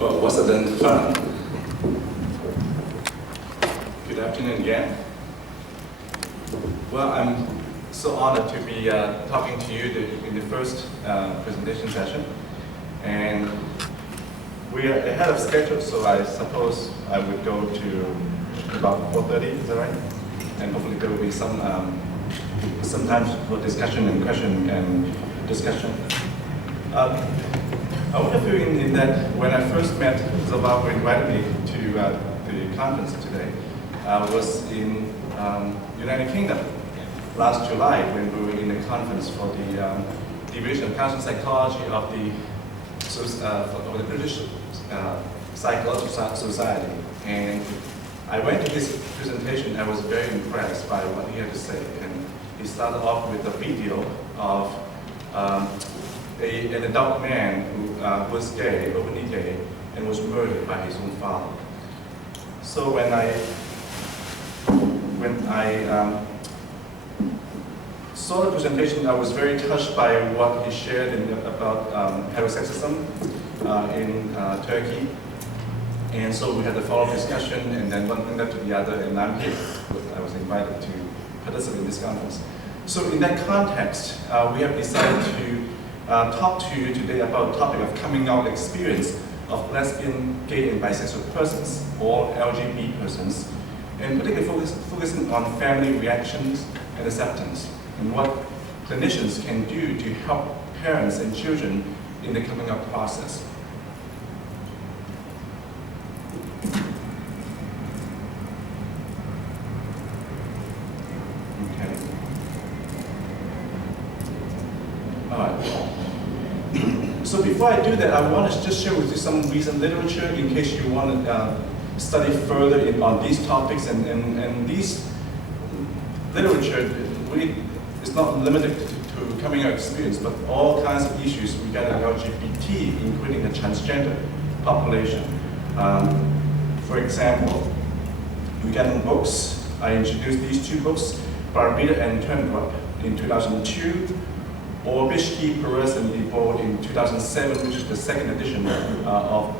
Well, wasn't it fun? Good afternoon again. Well, I'm so honored to be talking to you in the first presentation session. And we are ahead of schedule, so I suppose I would go to about 4:30, is that right? And hopefully there will be some time for discussion and question and discussion. I want to fill in that when I first met Zabal, who invited me to the conference today, was in United Kingdom last July when we were in the conference for the Division of Counselling Psychology of the British Psychological Society. And I went to his presentation. I was very impressed by what he had to say. And he started off with a video of an adult man who was gay, openly gay, and was murdered by his own father. So when I saw the presentation, I was very touched by what he shared about heterosexism in Turkey. And so we had a follow-up discussion, and then one thing led to the other, and I'm here. I was invited to participate in this conference. So in that context, we have decided to talk to you today about the topic of coming out experience of lesbian, gay, and bisexual persons, or LGBT persons, and particularly focusing on family reactions and acceptance, and what clinicians can do to help parents and children in the coming out process. Okay. All right. So before I do that, I want to just share with you some recent literature in case you want to study further on these topics. And these literature really is not limited to coming out experience, but all kinds of issues regarding LGBT, including the transgender population. For example, regarding books, I introduced these two books, Barbita and Turnbull in 2002, or Bishki, Perez, and DeBold in 2007, which is the second edition of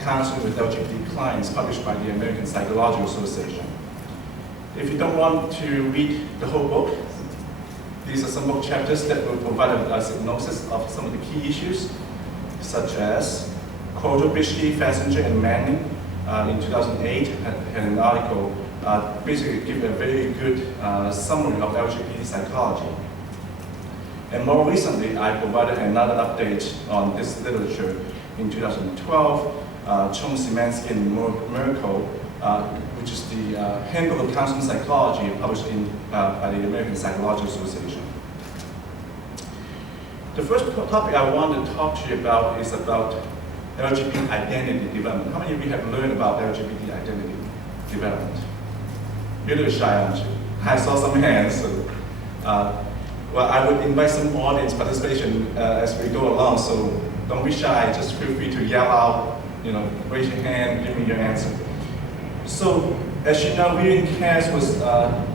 Counseling with LGBT Clients, published by the American Psychological Association. If you don't want to read the whole book, these are some book chapters that will provide a synopsis of some of the key issues, such as Koto, Bishki, Fessinger, and Manning in 2008 had an article basically giving a very good summary of LGBT psychology. And more recently, I provided another update on this literature in 2012, Chung, Szymanski, and Merkel, which is the Handbook of Counseling Psychology published by the American Psychological Association. The first topic I want to talk to you about is about LGBT identity development. How many of you have learned about LGBT identity development? You're a little shy, aren't you? I saw some hands. So, well, I would invite some audience participation as we go along, so don't be shy, just feel free to yell out, raise your hand, give me your answer. So, as you know, William Cass was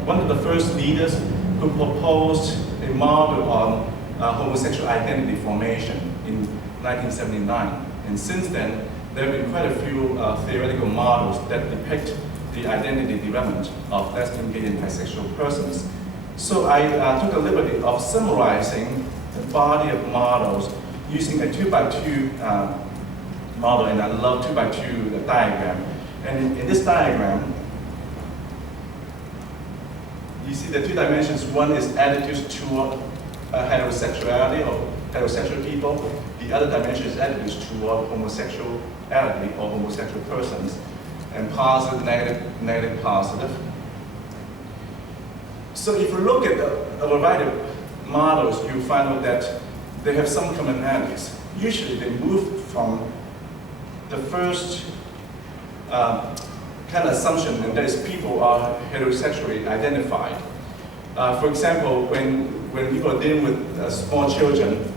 one of the first leaders who proposed a model on homosexual identity formation in 1979. And since then, there have been quite a few theoretical models that depict the identity development of lesbian, gay, and bisexual persons. So I took the liberty of summarizing the body of models using a 2x2 model, and I love 2x2 diagram. And in this diagram, you see the two dimensions. One is attitudes toward heterosexuality or heterosexual people. The other dimension is attitudes toward homosexuality or homosexual persons, and positive, negative, positive. So if you look at a variety of models, you find out that they have some commonalities. Usually they move from the first kind of assumption, and that is people are heterosexually identified. For example, when people are dealing with small children,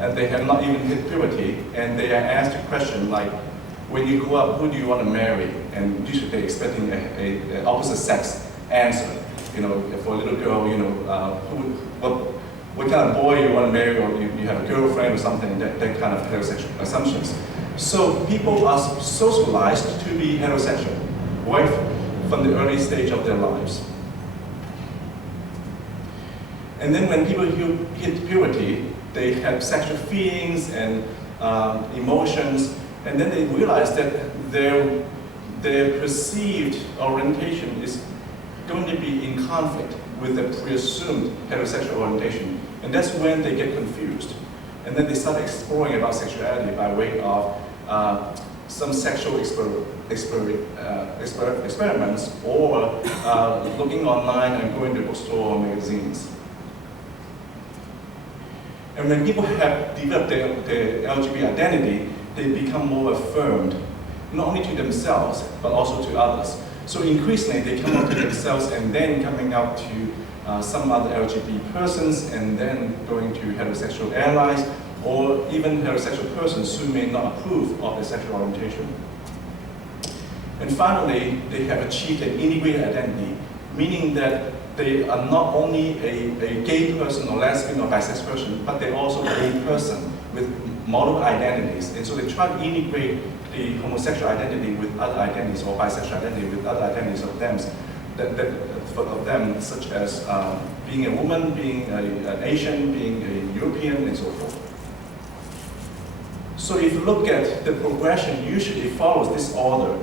and they have not even hit puberty, and they are asked a question like, when you grow up, who do you want to marry? And usually they're expecting an opposite sex answer. For a little girl, what kind of boy you want to marry, or you have a girlfriend or something, that kind of heterosexual assumptions. So people are socialized to be heterosexual, right from the early stage of their lives. And then when people hit puberty, they have sexual feelings and emotions, and then they realize that their perceived orientation is going to be in conflict with the preassumed heterosexual orientation. And that's when they get confused. And then they start exploring about sexuality by way of some sexual experiments, or looking online and going to bookstore or magazines. And when people have developed their LGBT identity, they become more affirmed, not only to themselves, but also to others. So increasingly, they come out to themselves and then coming out to some other LGBT persons, and then going to heterosexual allies, or even heterosexual persons who may not approve of their sexual orientation. And finally, they have achieved an integrated identity, meaning that they are not only a gay person or lesbian or bisexual person, but they're also a person with multiple identities. And so they try to integrate the homosexual identity with other identities, or bisexual identity with other identities of them, such as being a woman, being an Asian, being a European, and so forth. So if you look at the progression, usually it follows this order.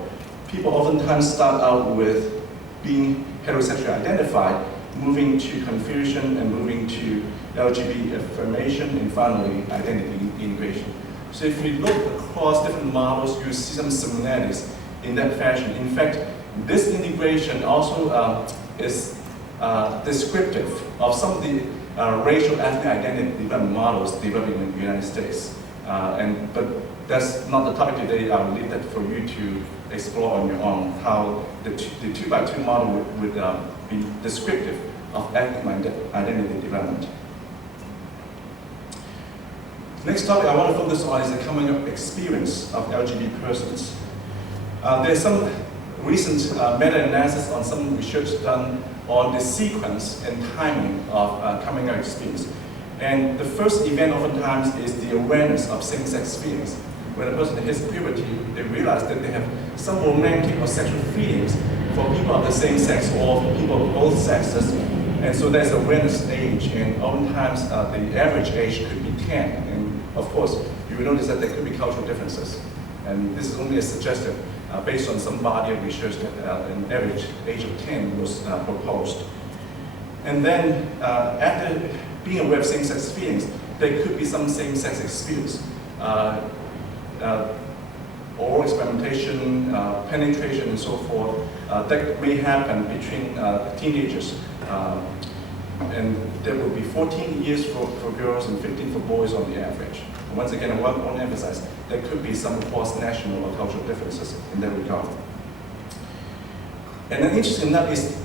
People oftentimes start out with being heterosexually identified, moving to confusion, and moving to LGBT affirmation, and finally identity integration. So if you look across different models, you see some similarities in that fashion. In fact, this integration also is descriptive of some of the racial ethnic identity development models developed in the United States. But that's not the topic today. I will leave that for you to explore on your own, how the 2x2 model would be descriptive of ethnic identity development. Next topic I want to focus on is the coming up experience of LGBT persons. There's some recent meta-analysis on some research done on the sequence and timing of coming out experience. And the first event oftentimes is the awareness of same-sex feelings. When a person hits puberty, they realize that they have some romantic or sexual feelings for people of the same sex or for people of both sexes. And so there's awareness age, and oftentimes the average age could be 10. And of course, you will notice that there could be cultural differences. And this is only a suggestion based on some body of research that an average age of 10 was proposed. And then after being aware of same-sex feelings, there could be some same-sex experience. Oral experimentation, penetration, and so forth, that may happen between teenagers. And there will be 14 years for girls and 15 for boys on the average. And once again, I want to emphasize, there could be some cross-national or cultural differences in that regard. And then interesting enough is,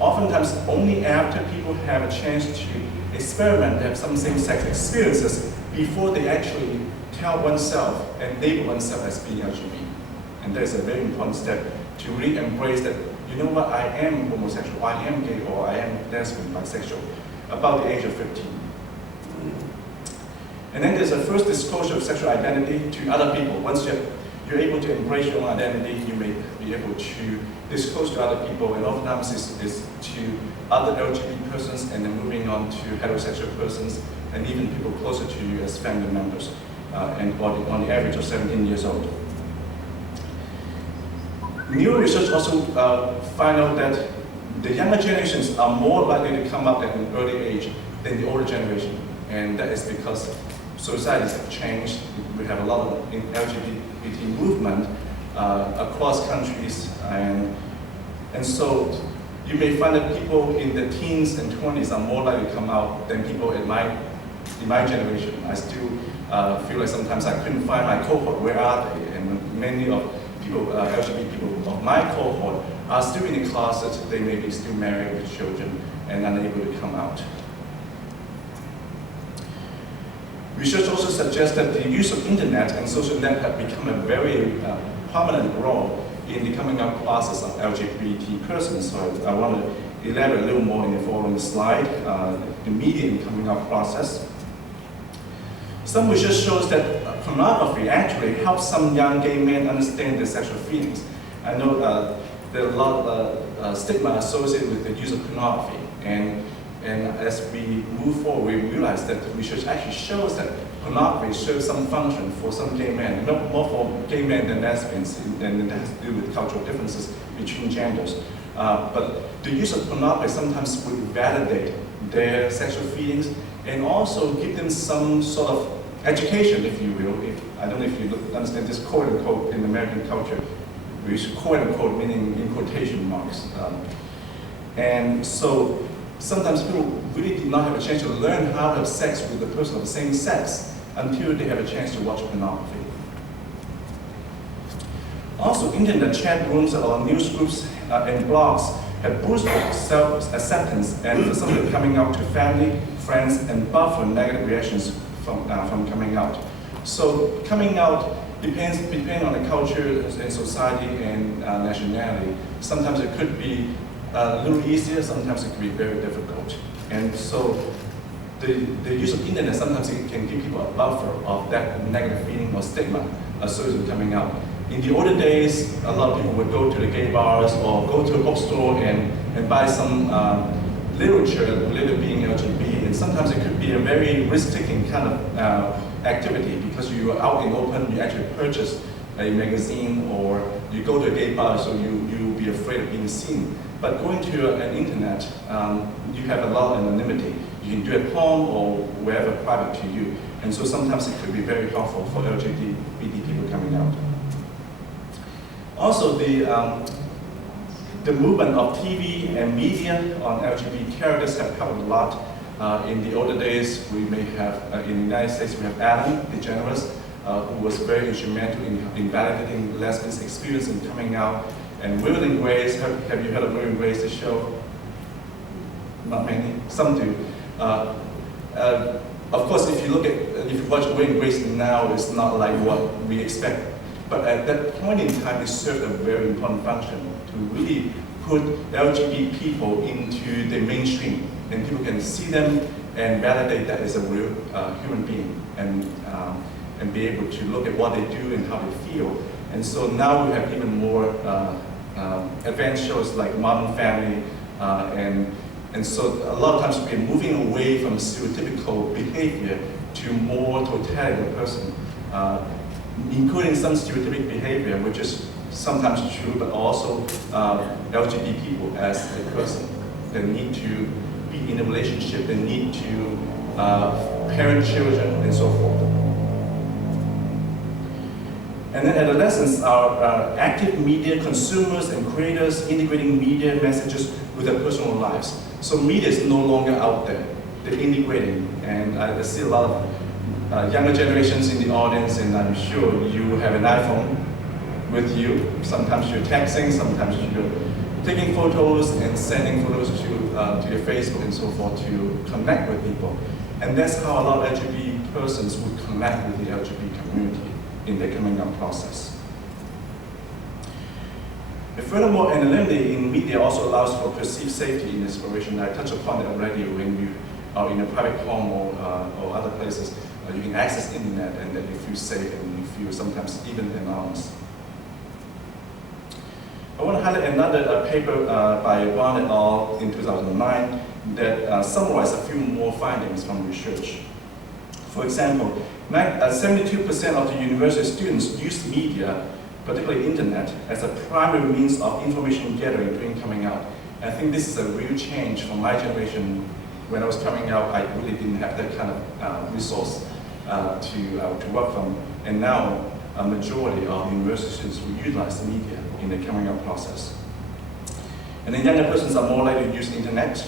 oftentimes only after people have a chance to experiment, have some same-sex experiences, before they actually tell oneself and label oneself as being LGBT. And that is a very important step to really embrace that, you know what, I am homosexual, I am gay, or I am lesbian, bisexual, about the age of 15. And then there's a first disclosure of sexual identity to other people. Once you're able to embrace your own identity, you may be able to disclose to other people, and oftentimes is to other LGBT persons, and then moving on to heterosexual persons, and even people closer to you as family members, and on the average of 17 years old. New research also find out that the younger generations are more likely to come up at an early age than the older generation, and that is because societies have changed. We have a lot of LGBT movement across countries, and so you may find that people in the teens and 20s are more likely to come out than people in my generation. I still feel like sometimes I couldn't find my cohort. Where are they? And many of people, LGBT people of my cohort, are still in the closet. They may be still married with children and unable to come out. Research also suggests that the use of internet and social net have become a very prominent role in the coming out process of LGBT persons. So I want to elaborate a little more in the following slide, the media in coming out process. Some research shows that pornography actually helps some young gay men understand their sexual feelings. I know there are a lot of stigma associated with the use of pornography, and as we move forward, we realize that the research actually shows that pornography serves some function for some gay men, more for gay men than lesbians, and it has to do with cultural differences between genders. But the use of pornography sometimes would validate their sexual feelings and also give them some sort of education, if you will. I don't know if you understand this quote unquote in American culture. We use quote unquote meaning in quotation marks. And so sometimes people really did not have a chance to learn how to have sex with a person of the same sex until they have a chance to watch pornography. Also, internet chat rooms or news groups and blogs have boosted self-acceptance and facilitated coming out to family, friends, and buffer negative reactions from coming out. So coming out depends on the culture and society and nationality. Sometimes it could be a little easier, sometimes it can be very difficult. And so the use of internet sometimes it can give people a buffer of that negative feeling or stigma associated with coming out. In the older days, a lot of people would go to the gay bars or go to a bookstore and buy some literature related to being LGBT, and sometimes it could be a very risk-taking kind of activity because you are out in open, you actually purchase a magazine or you go to a gay bar, so you'll be afraid of being seen. But going to an internet, you have a lot of anonymity. You can do it at home or wherever private to you. And so sometimes it could be very helpful for LGBT people coming out. Also, the movement of TV and media on LGBT characters have helped a lot. In the older days, we may have, in the United States, we have Ellen DeGeneres, who was very instrumental in validating lesbians' experience in coming out. And Will and Grace, have you heard of Will and Grace, the show? Not many, some do. Of course, if you watch Will and Grace now, it's not like what we expect. But at that point in time, it served a very important function to really put LGBT people into the mainstream, and people can see them and validate that as a real human being, and be able to look at what they do and how they feel. And so now we have even more advanced shows like Modern Family, and so a lot of times we're moving away from stereotypical behavior to more totality of the person, including some stereotypic behavior, which is sometimes true, but also LGBT people as a person. They need to be in a relationship, they need to parent children, and so forth. And then adolescents are active media consumers and creators integrating media messages with their personal lives. So media is no longer out there, they're integrating. And I see a lot of younger generations in the audience, and I'm sure you have an iPhone with you. Sometimes you're texting, sometimes you're taking photos and sending photos to your Facebook and so forth to connect with people. And that's how a lot of LGBT persons would connect with the LGBT community in their coming out process. And furthermore, anonymity in media also allows for perceived safety in exploration. I touched upon it already. When you are in a private home or other places, you can access the internet and then you feel safe and you feel sometimes even anonymous. I want to highlight another paper by Wan et al. In 2009 that summarized a few more findings from research. For example, 72% of the university students use media, particularly internet, as a primary means of information gathering during coming out. And I think this is a real change from my generation. When I was coming out, I really didn't have that kind of resource to work from. And now, a majority of university students will utilize the media in the coming out process. And then younger persons are more likely to use internet.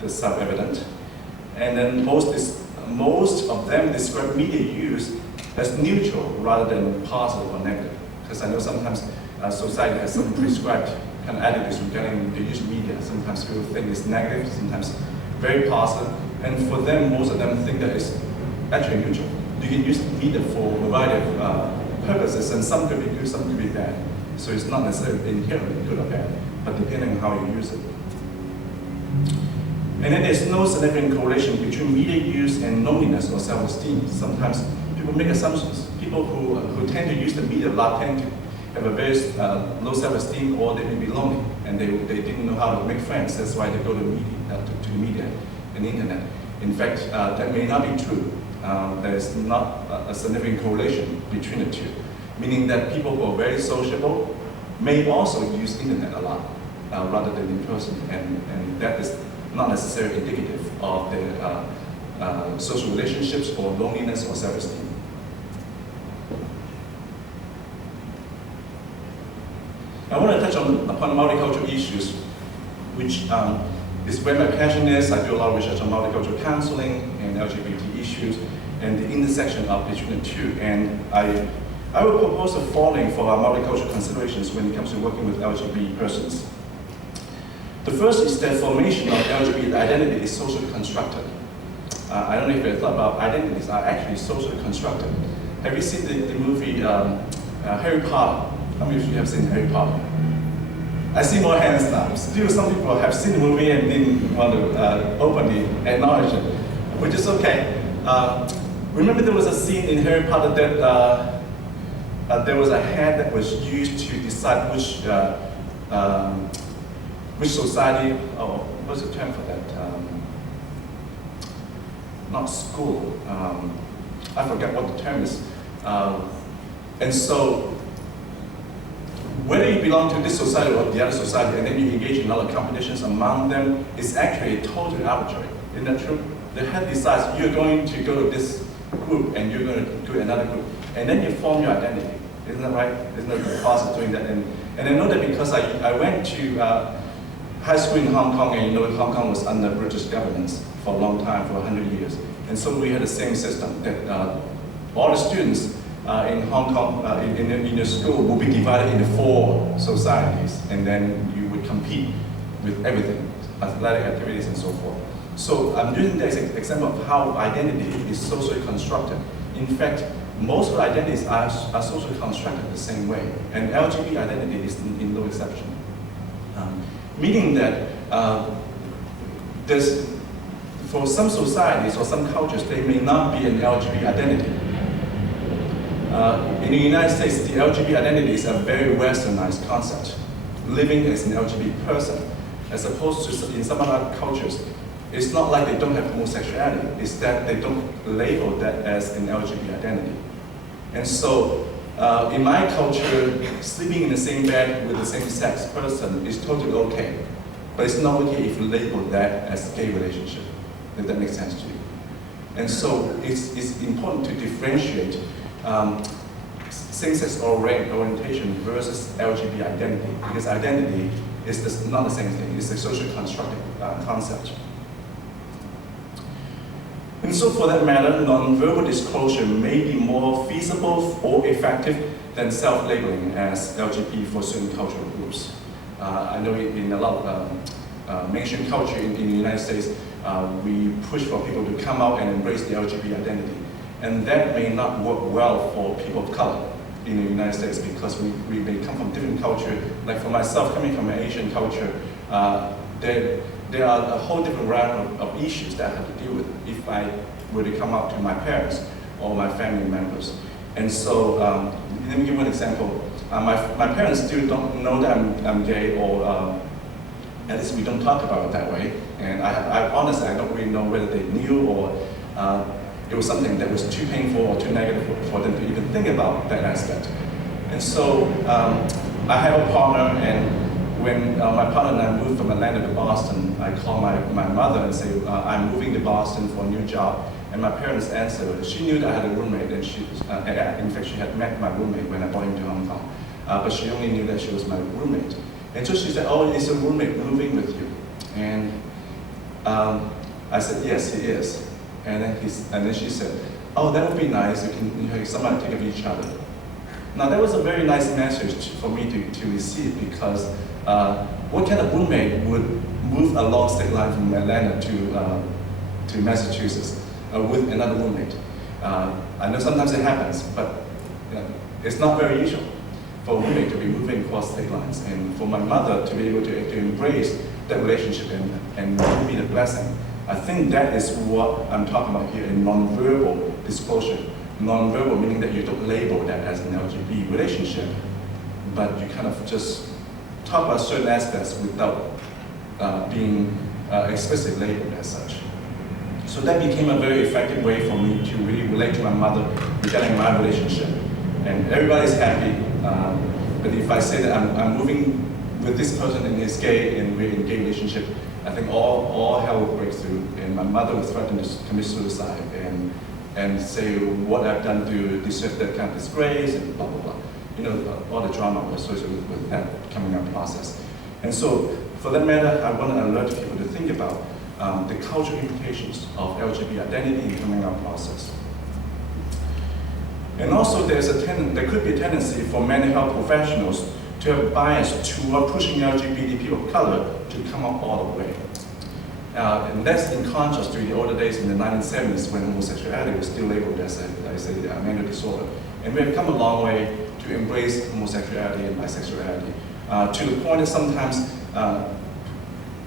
That's self-evident. And then most of them describe media use as neutral rather than positive or negative. Because I know sometimes society has some prescribed kind of attitudes regarding the use of media. Sometimes people think it's negative, sometimes very positive. And for them, most of them think that it's actually neutral. You can use media for a variety of purposes, and some could be good, some could be bad. So it's not necessarily inherently good or bad. but depending on how you use it. And then there's no significant correlation between media use and loneliness or self-esteem. Sometimes people make assumptions. People who tend to use the media a lot tend to have a very low self-esteem, or they may be lonely and they didn't know how to make friends. That's why they go to the media and the internet. In fact, that may not be true. There's not a significant correlation between the two, meaning that people who are very sociable may also use internet a lot rather than in person, and that is not necessarily indicative of their social relationships or loneliness or self-esteem. I want to touch upon multicultural issues, which is where my passion is. I do a lot of research on multicultural counseling and LGBT issues and the intersection between the two. And I will propose the following for our multicultural considerations when it comes to working with LGBT persons. The first is that formation of LGBT identity is socially constructed. I don't know if you thought about identities are actually socially constructed. Have you seen the movie Harry Potter? How many of you have seen Harry Potter? I see more hands now. Still, some people have seen the movie and didn't want to openly acknowledge it, which is okay. Remember there was a scene in Harry Potter that there was a hat that was used to decide which society, or what's the term for that? Not school. I forget what the term is. And so, whether you belong to this society or the other society, and then you engage in other competitions among them, is actually totally arbitrary. Isn't that true? The head decides you're going to go to this group and you're going to do another group, and then you form your identity. Isn't that right? Isn't that the process of doing that? And I know that because I went to high school in Hong Kong, and you know Hong Kong was under British governance for a long time, for 100 years. And so we had the same system that all the students in Hong Kong, in the school, will be divided into 4 societies, and then you would compete with everything, athletic activities and so forth. So I'm using that example of how identity is socially constructed. In fact, most of the identities are socially constructed the same way, and LGBT identity is in no exception. Meaning that for some societies or some cultures, there may not be an LGBT identity. In the United States, the LGBT identity is a very westernized concept, living as an LGBT person, as opposed to in some other cultures. It's not like they don't have homosexuality, it's that they don't label that as an LGBT identity. And so, in my culture, sleeping in the same bed with the same sex person is totally okay. But it's not okay if you label that as a gay relationship, if that makes sense to you. And so, it's important to differentiate same-sex orientation versus LGBT identity, because identity is not the same thing. It's a socially constructed concept. And so for that matter, non-verbal disclosure may be more feasible or effective than self-labeling as LGBT for certain cultural groups. I know in a lot of mainstream culture in the United States, we push for people to come out and embrace the LGBT identity. And that may not work well for people of color in the United States, because we may come from different culture. Like for myself, coming from an Asian culture, there are a whole different round of issues that I have to deal with if I were to come out to my parents or my family members. And so, let me give one example. My parents still don't know that I'm gay, or at least we don't talk about it that way. And I honestly, I don't really know whether they knew, or it was something that was too painful or too negative for them to even think about that aspect. And so, I have a partner, and when my partner and I moved from Atlanta to Boston, I called my mother and say, I'm moving to Boston for a new job. And my parents answered. She knew that I had a roommate, and in fact, she had met my roommate when I brought him to Hong Kong. But she only knew that she was my roommate. And so she said, oh, is your roommate moving with you? And I said, yes, he is. And then she said, oh, that would be nice. You can have somebody take care of each other. Now, that was a very nice message for me to receive, because what kind of roommate would move a long state line from Atlanta to Massachusetts with another roommate? I know sometimes it happens, but it's not very usual. for women to be moving across state lines, and for my mother to be able to embrace that relationship and give me the blessing. I think that is what I'm talking about here in nonverbal disclosure. Nonverbal meaning that you don't label that as an LGBT relationship, but you kind of just talk about certain aspects without being explicitly labeled as such. So that became a very effective way for me to really relate to my mother regarding my relationship. And everybody's happy, but if I say that I'm moving with this person and he's gay and we're in a gay relationship, I think all hell will break through, and my mother would threaten to commit suicide and say what I've done to deserve that kind of disgrace and blah, blah, blah. You know, all the drama associated with that coming out process. And so, for that matter, I want to alert people to think about the cultural implications of LGBT identity in coming out process. And also, there could be a tendency for mental health professionals to have bias toward pushing LGBT people of color to come out all the way. And that's in contrast to the older days in the 1970s when homosexuality was still labeled as a mental disorder. And we have come a long way to embrace homosexuality and bisexuality, to the point that sometimes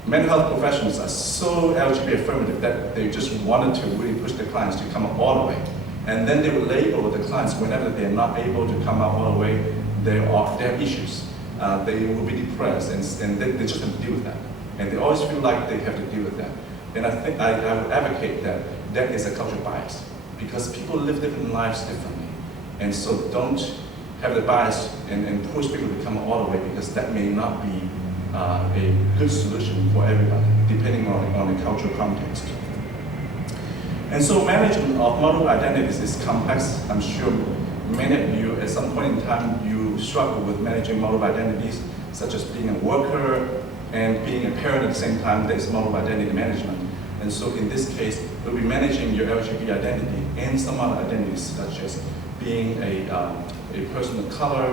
mental health professionals are so LGBT affirmative that they just wanted to really push the clients to come out all the way. And then they would label the clients whenever they're not able to come out all the way, they have issues. They will be depressed, and they just have to deal with that. And they always feel like they have to deal with that. And I think I would advocate that that is a cultural bias, because people live different lives differently. And so don't have the bias and push people to come all the way, because that may not be a good solution for everybody, depending on the cultural context. And so management of multiple identities is complex. I'm sure many of you, at some point in time, you struggle with managing multiple identities, such as being a worker and being a parent at the same time. There's multiple identity management. And so in this case, we'll be managing your LGBT identity and some other identities, such as being a person of color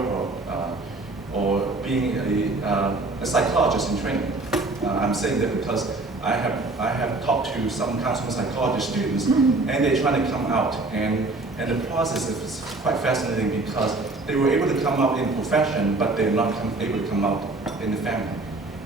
or being a psychologist in training. I'm saying that because I have talked to some counseling psychologist students, and they're trying to come out, and the process is quite fascinating because they were able to come out in profession, but they're not able to come out in the family.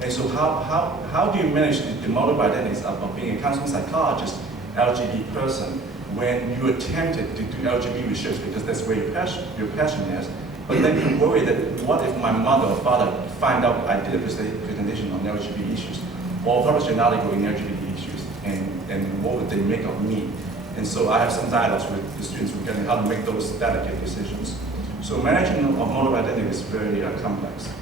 And so how do you manage the multiple identities of being a counseling psychologist, LGBT person, when you attempted to do LGBT research because that's where your passion is, but then you worry that what if my mother or father find out I did a presentation on LGBT issues, or published an article in LGBT issues, and what would they make of me? And so I have some dialogues with the students regarding how to make those delicate decisions. So managing of multiple identity is very complex.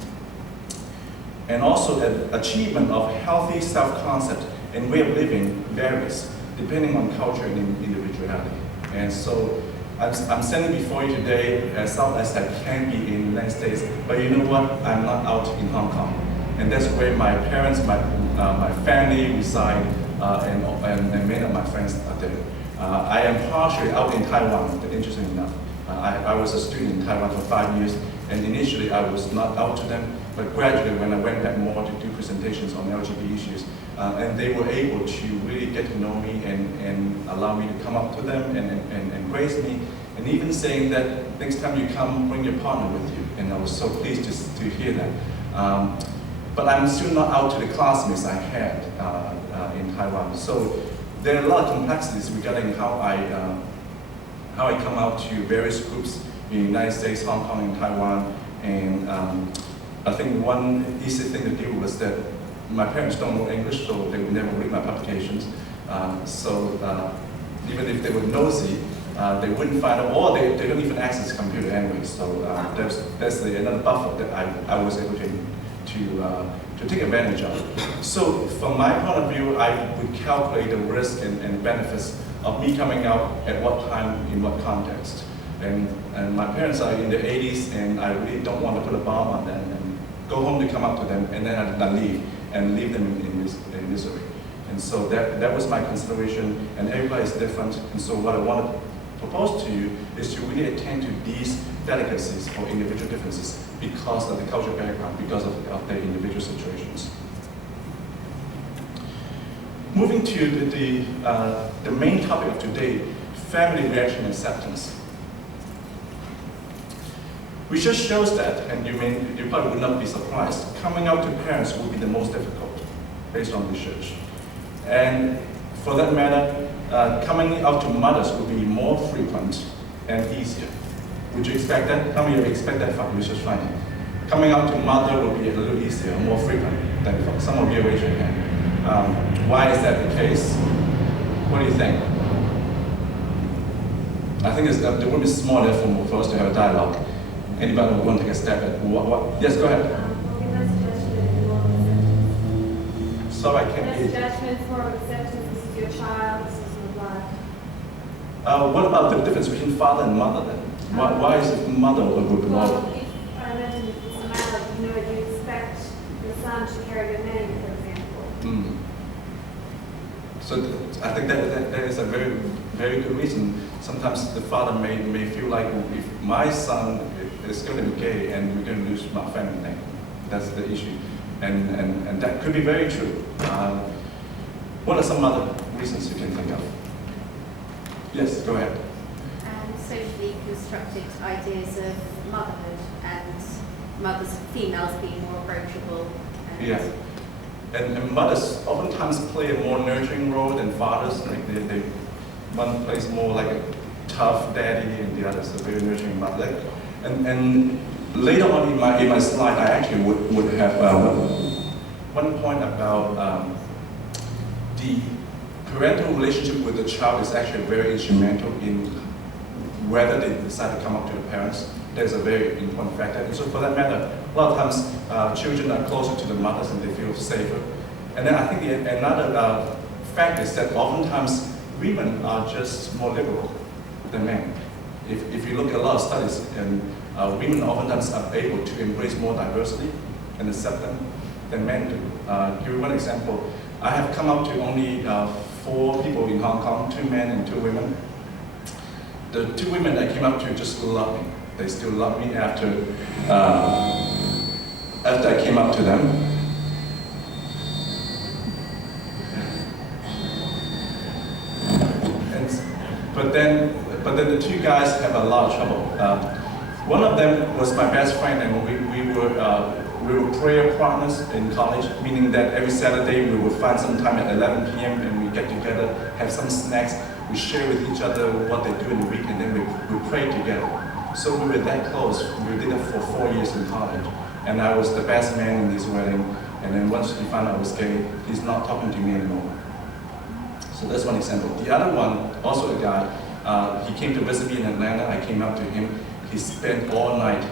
And also the achievement of healthy self-concept and way of living varies depending on culture and individuality. And so I'm standing before you today as south as I can be in the United States, but you know what? I'm not out in Hong Kong. And that's where my parents, my family reside, and many of my friends are there. I am partially out in Taiwan, interesting enough. I was a student in Taiwan for 5 years, and initially I was not out to them, but gradually when I went back more to do presentations on LGBT issues, and they were able to really get to know me and allow me to come up to them and embrace me, and even saying that next time you come, bring your partner with you. And I was so pleased to hear that. But I'm still not out to the classmates I had in Taiwan. So there are a lot of complexities regarding how I come out to various groups in the United States, Hong Kong, and Taiwan. And I think one easy thing to deal with is that my parents don't know English, so they would never read my publications. So even if they were nosy, they wouldn't find out, or they don't even access the computer anyway. So that's another buffer that I was able to take advantage of. So from my point of view, I would calculate the risk and benefits of me coming out at what time, in what context. And my parents are in their 80s, and I really don't want to put a bomb on them and go home to come out to them, and then I leave them in misery. And so that was my consideration, and everybody's different. And so what I want to propose to you is to really attend to these delicacies or individual differences because of the cultural background, because of their individual situations. Moving to the main topic of today, family reaction and acceptance. Research shows that, and you probably would not be surprised, coming out to parents will be the most difficult, based on research. And for that matter, coming out to mothers will be more frequent and easier. Would you expect that? How many of you expect that from research finding? Coming out to mother will be a little easier, more frequent than for some of you raise your hand. Why is that the case? What do you think? I think the room is small enough for us to have a dialogue. Anybody who want to take a step at what? Yes, go ahead. So I can't hear you. Less judgment, more acceptance. This is your child. This is your life. What about the difference between father and mother then? Why is it mother a good model? Well, if I imagine if it's a male, you expect the son to carry the name, for example. So I think that is a very, very good reason. Sometimes the father may feel like, if my son is going to be gay and we're going to lose my family name, that's the issue. And that could be very true. What are some other reasons you can think of? Yes, go ahead. Socially constructed ideas of motherhood and females being more approachable. Yeah. And mothers oftentimes play a more nurturing role than fathers. Like one plays more like a tough daddy, and the other is a very nurturing mother. And later on in my slide, I actually would have one point about the parental relationship with the child is actually very instrumental in whether they decide to come up to the parents. There's a very important factor. And so for that matter, a lot of times children are closer to the mothers and they feel safer. And then I think another fact is that oftentimes women are just more liberal than men. If you look at a lot of studies, and women oftentimes are able to embrace more diversity and accept them than men do. Give you one example. I have come up to only 4 people in Hong Kong, 2 men and 2 women. The 2 women that came up to just love me. They still love me after I came up to them. But then the 2 guys have a lot of trouble. One of them was my best friend, and we were prayer partners in college, meaning that every Saturday we would find some time at 11 p.m. and we get together, have some snacks. We share with each other what they do in the week, and then we pray together. So we were that close. We did it for 4 years in college. And I was the best man in his wedding. And then once he found out I was gay, he's not talking to me anymore. So that's one example. The other one, also a guy, he came to visit me in Atlanta. I came up to him. He spent all night,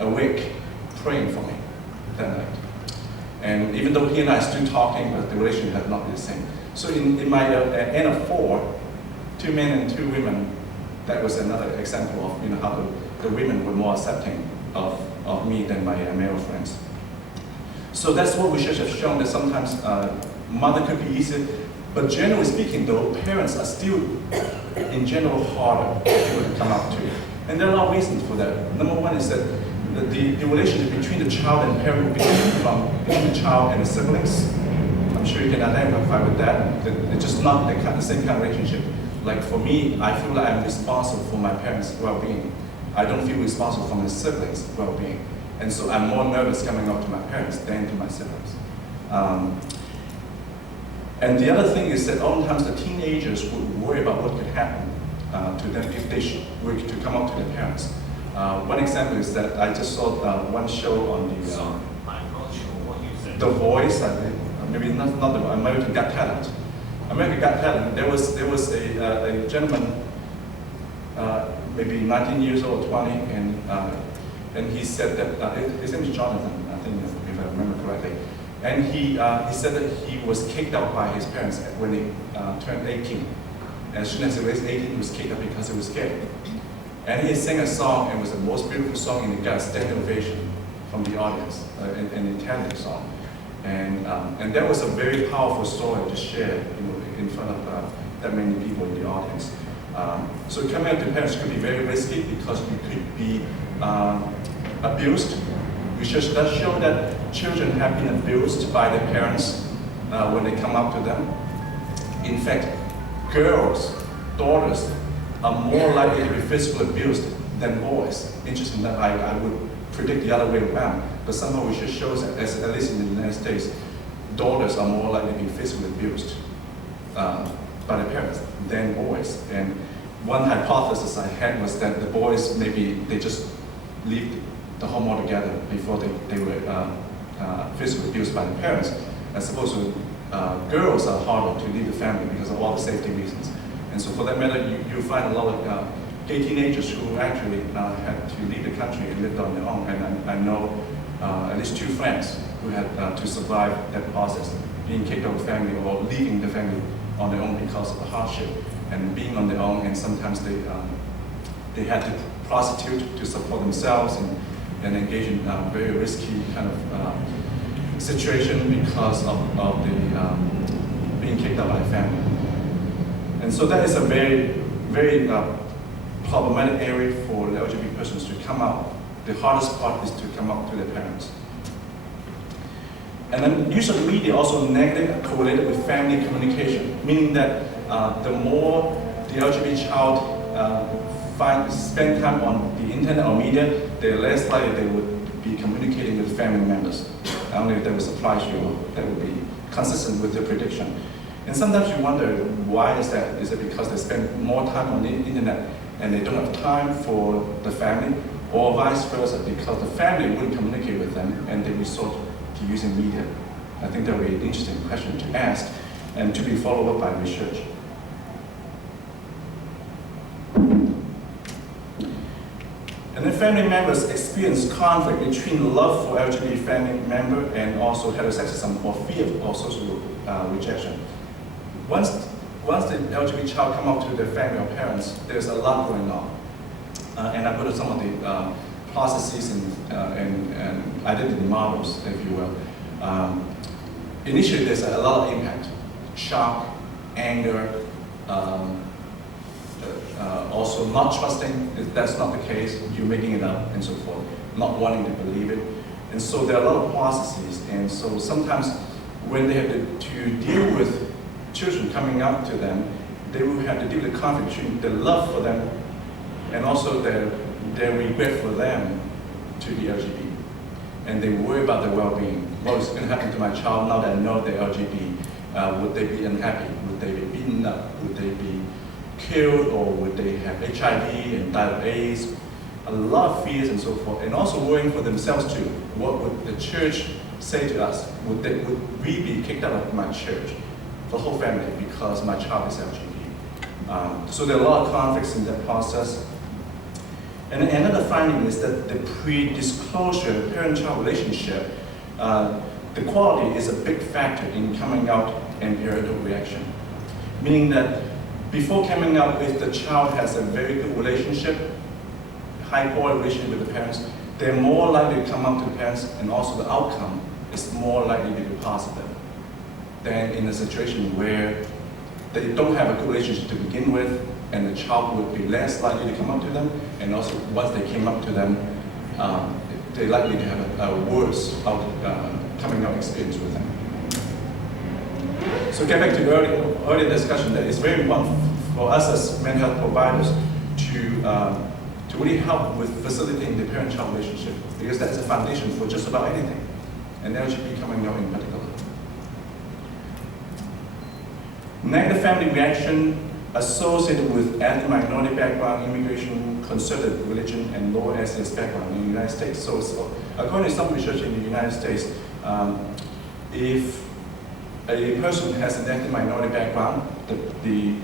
awake, praying for me that night. And even though he and I are still talking, but the relationship had not been the same. So in my N of 4, 2 men and 2 women, that was another example of how the women were more accepting of me than my male friends. So that's what research has shown, that sometimes mother could be easier, but generally speaking though, parents are still in general harder to come up to. And there are a lot of reasons for that. Number one is that the relationship between the child and parent will be different from between the child and the siblings. I'm sure you can identify with that. It's just not the same kind of relationship. Like for me, I feel like I'm responsible for my parents' well-being. I don't feel responsible for my siblings' well-being. And so I'm more nervous coming up to my parents than to my siblings. And the other thing is that oftentimes the teenagers would worry about what could happen to them if they were to come up to their parents. One example is that I just saw one show on the Voice, maybe not the American Got Talent. American Got Talent. There was a gentleman, maybe 19 years old, 20, and he said that his name is Jonathan, I think if I remember correctly. And he said that he was kicked out by his parents when he turned 18. As soon as he was 18, he was kicked out because he was gay. And he sang a song, and it was the most beautiful song, and he got a standing ovation from the audience, an Italian song. And that was a very powerful story to share in front of that many people in the audience. So coming up to parents could be very risky because you could be abused. Research does show that children have been abused by their parents when they come up to them. In fact, girls, daughters, are more likely to be physically abused than boys. Interesting that I would predict the other way around, but somehow it just shows that, at least in the United States, daughters are more likely to be physically abused by their parents than boys. And one hypothesis I had was that the boys, maybe they just leave the home altogether before they were physically abused by the parents, as opposed to girls are harder to leave the family because of all the safety reasons. And so for that matter, you find a lot of gay teenagers who actually had to leave the country and lived on their own. And I know at least 2 friends who had to survive that process, being kicked out of the family or leaving the family on their own because of the hardship and being on their own. And sometimes they had to prostitute to support themselves and engage in very risky kind of situation because of the being kicked out by the family. And so that is a very, very problematic area for the LGBT persons to come out. The hardest part is to come out to their parents. And then use of media also negatively correlated with family communication, meaning that the more the LGBT child spend time on the internet or media, the less likely they would be communicating with family members. I don't know if that would surprise you or that would be consistent with the prediction. And sometimes you wonder, why is that? Is it because they spend more time on the internet and they don't have time for the family, or vice versa, because the family wouldn't communicate with them and they resort to using media? I think that would be an interesting question to ask and to be followed up by research. And then family members experience conflict between love for LGBT family member and also heterosexism or fear of social rejection. Once the LGBT child come out to their family or parents, there's a lot going on. And I put some of the processes and identity models, if you will. Initially, there's a lot of impact: shock, anger, also not trusting if that's not the case, you're making it up, and so forth, not wanting to believe it. And so there are a lot of processes, and so sometimes when they have to deal with children coming up to them, they will have to deal with the conflict between the love for them and also their regret for them to be LGBT. And they worry about their well-being. What is going to happen to my child now that I know they're LGBT? Would they be unhappy? Would they be beaten up? Would they be killed? Or would they have HIV and die of AIDS? A lot of fears and so forth. And also worrying for themselves too. What would the church say to us? Would we be kicked out of my church, the whole family, because my child is LGBT? So there are a lot of conflicts in that process. And another finding is that the pre-disclosure parent-child relationship, the quality is a big factor in coming out and parental reaction. Meaning that before coming out, if the child has a very good relationship, high-quality relationship with the parents, they're more likely to come out to the parents, and also the outcome is more likely to be positive than in a situation where they don't have a good relationship to begin with, and the child would be less likely to come up to them, and also once they came up to them, they're likely to have a worse coming out experience with them. So get back to the earlier discussion, that it's very important for us as mental health providers to really help with facilitating the parent-child relationship, because that's a foundation for just about anything, and LGBT coming out in particular. Negative family reaction associated with ethnic minority background, immigration, conservative religion, and lower SES background in the United States. So according to some research in the United States, if a person has an ethnic minority background, the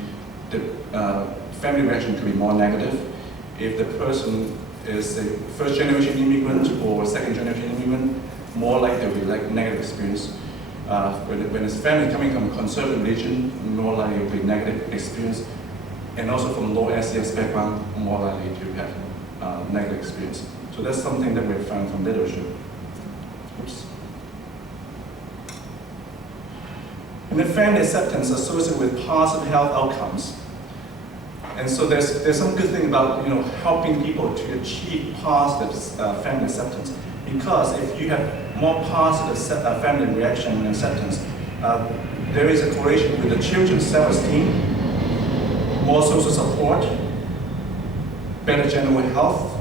family reaction could be more negative. If the person is a first-generation immigrant or second-generation immigrant, more likely there will be like negative experience. When it's family coming from conservative religion, more likely it will be negative experience. And also from low SES background, more likely to have negative experience. So that's something that we've found from literature. Oops. And then family acceptance associated with positive health outcomes. And so there's some good thing about helping people to achieve positive family acceptance. Because if you have more positive family reaction and acceptance, there is a correlation with the children's self-esteem, more social support, better general health,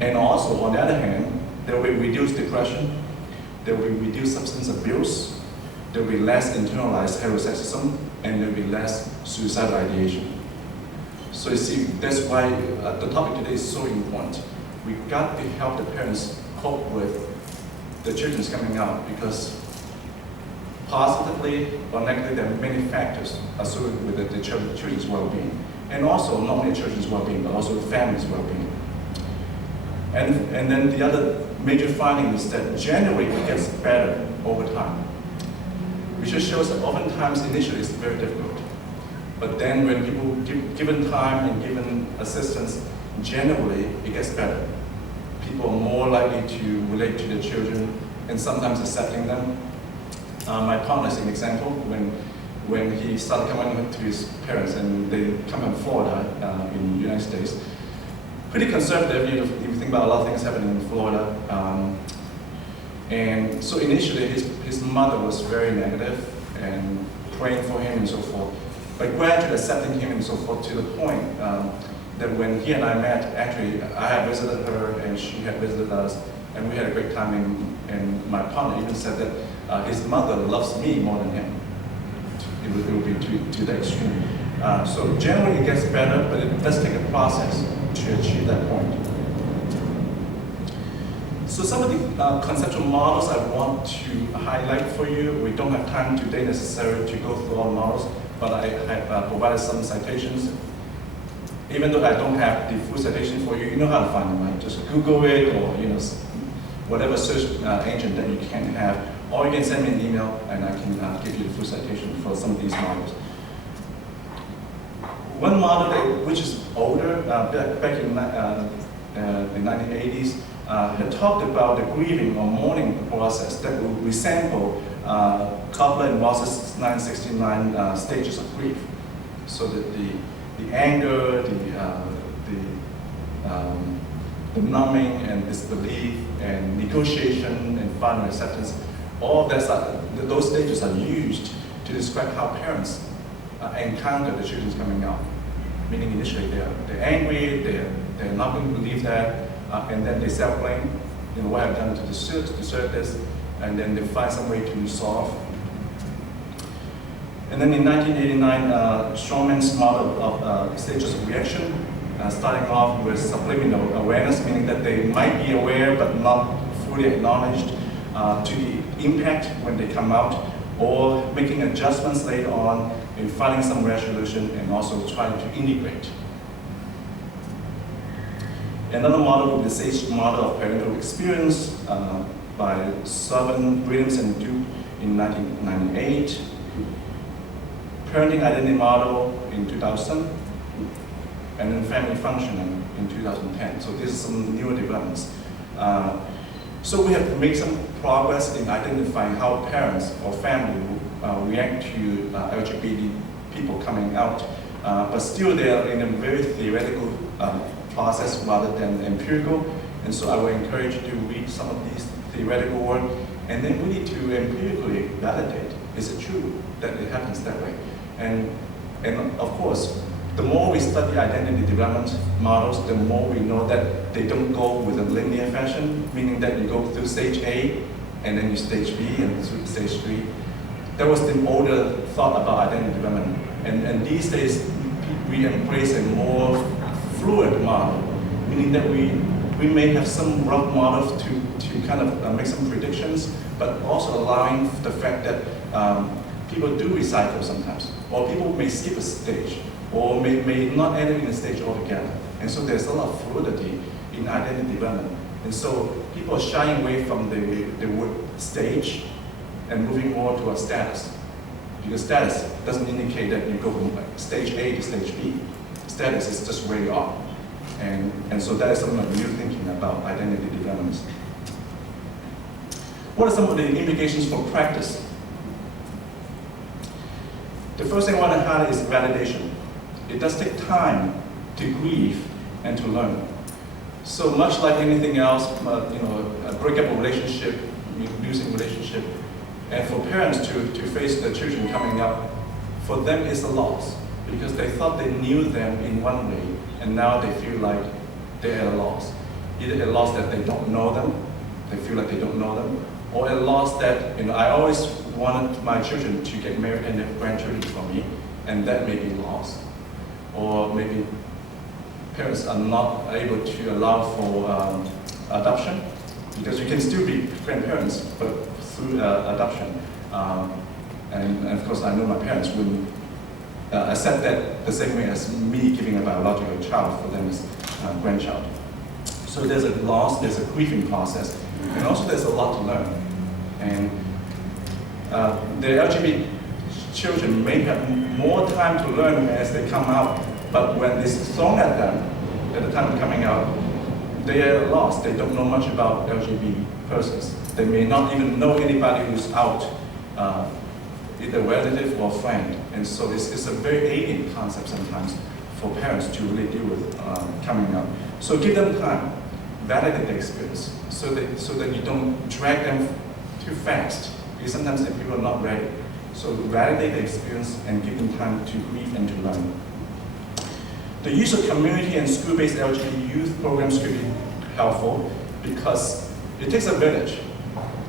and also, on the other hand, there will be reduced depression, there will be reduced substance abuse, there will be less internalized heterosexism, and there will be less suicidal ideation. So you see, that's why the topic today is so important. We got to help the parents cope with the children's coming out, because positively or negatively, there are many factors associated with the children's well-being. And also, not only children's well-being, but also the family's well-being. And then the other major finding is that generally it gets better over time, which just shows that oftentimes initially it's very difficult. But then when people given time and given assistance, generally it gets better. People are more likely to relate to their children and sometimes accepting them. My partner is an example. When he started coming to his parents, and they come from Florida in the United States, pretty conservative, if you think about a lot of things happening in Florida. And so initially his mother was very negative and praying for him and so forth, but gradually accepting him and so forth, to the point that when he and I met, actually I had visited her and she had visited us, and we had a great time, and my partner even said that his mother loves me more than him. It would be to the extreme. So generally it gets better, but it does take a process to achieve that point. So some of the conceptual models I want to highlight for you. We don't have time today necessarily to go through all the models, but I have provided some citations. Even though I don't have the full citation for you, you know how to find them, right? Just Google it, or whatever search engine that you can have, or you can send me an email and I can give you the full citation for some of these models. One model which is older, back in the 1980s, had talked about the grieving or mourning process that would resemble Kotler and Ross's 969 stages of grief. So that the anger, the numbing and disbelief and negotiation and final acceptance, all of that, those stages are used to describe how parents encounter the children's coming out. Meaning initially they're angry, they're not going to believe that, and then they self-blame, what I've done to deserve this, and then they find some way to resolve. And then in 1989, Schulman's model of stages of reaction, starting off with subliminal awareness, meaning that they might be aware but not fully acknowledged to the impact when they come out, or making adjustments later on in finding some resolution and also trying to integrate. Another model would be the SAGE model of parental experience by Sullivan, Williams, and Duke in 1998. Parenting identity model in 2000, and then family functioning in 2010. So these are some newer developments. So we have made some progress in identifying how parents or family react to LGBT people coming out, but still they are in a very theoretical process rather than empirical. And so I will encourage you to read some of these theoretical work, and then we need to empirically validate, is it true that it happens that way? And of course, the more we study identity development models, the more we know that they don't go with a linear fashion, meaning that you go through stage A, and then you stage B, and through stage 3. That was the older thought about identity development. And these days, we embrace a more fluid model, meaning that we may have some rough models to kind of make some predictions, but also allowing the fact that people do recycle sometimes, or people may skip a stage, or may not enter in a stage altogether. And so there's a lot of fluidity in identity development. And so people are shying away from the word stage and moving more to a status. Because status doesn't indicate that you go from stage A to stage B. Status is just where you are. And so that is some of the new thinking about identity development. What are some of the implications for practice? The first thing I want to highlight is validation. It does take time to grieve and to learn. So much like anything else, a breakup of relationship, losing relationship, and for parents to face their children coming up, for them it's a loss, because they thought they knew them in one way, and now they feel like they're at a loss. Either at a loss that they don't know them, they feel like they don't know them, or at a loss that, I always wanted my children to get married and have grandchildren for me, and that may be lost. Or maybe parents are not able to allow for adoption, because you can still be grandparents, but through adoption. And of course, I know my parents wouldn't accept that the same way as me giving a biological child for them as grandchild. So there's a loss, there's a grieving process, and also there's a lot to learn. And the LGBT children may have more time to learn as they come out, but when it's thrown at them at the time of coming out, they are lost. They don't know much about LGBT persons. They may not even know anybody who's out, either relative or friend. And so it's a very alien concept sometimes for parents to really deal with coming out. So give them time, validate the experience, so that you don't drag them too fast. Because sometimes the people are not ready. So validate the experience and give them time to grieve and to learn. The use of community and school-based LGBT youth programs could be helpful because it takes a village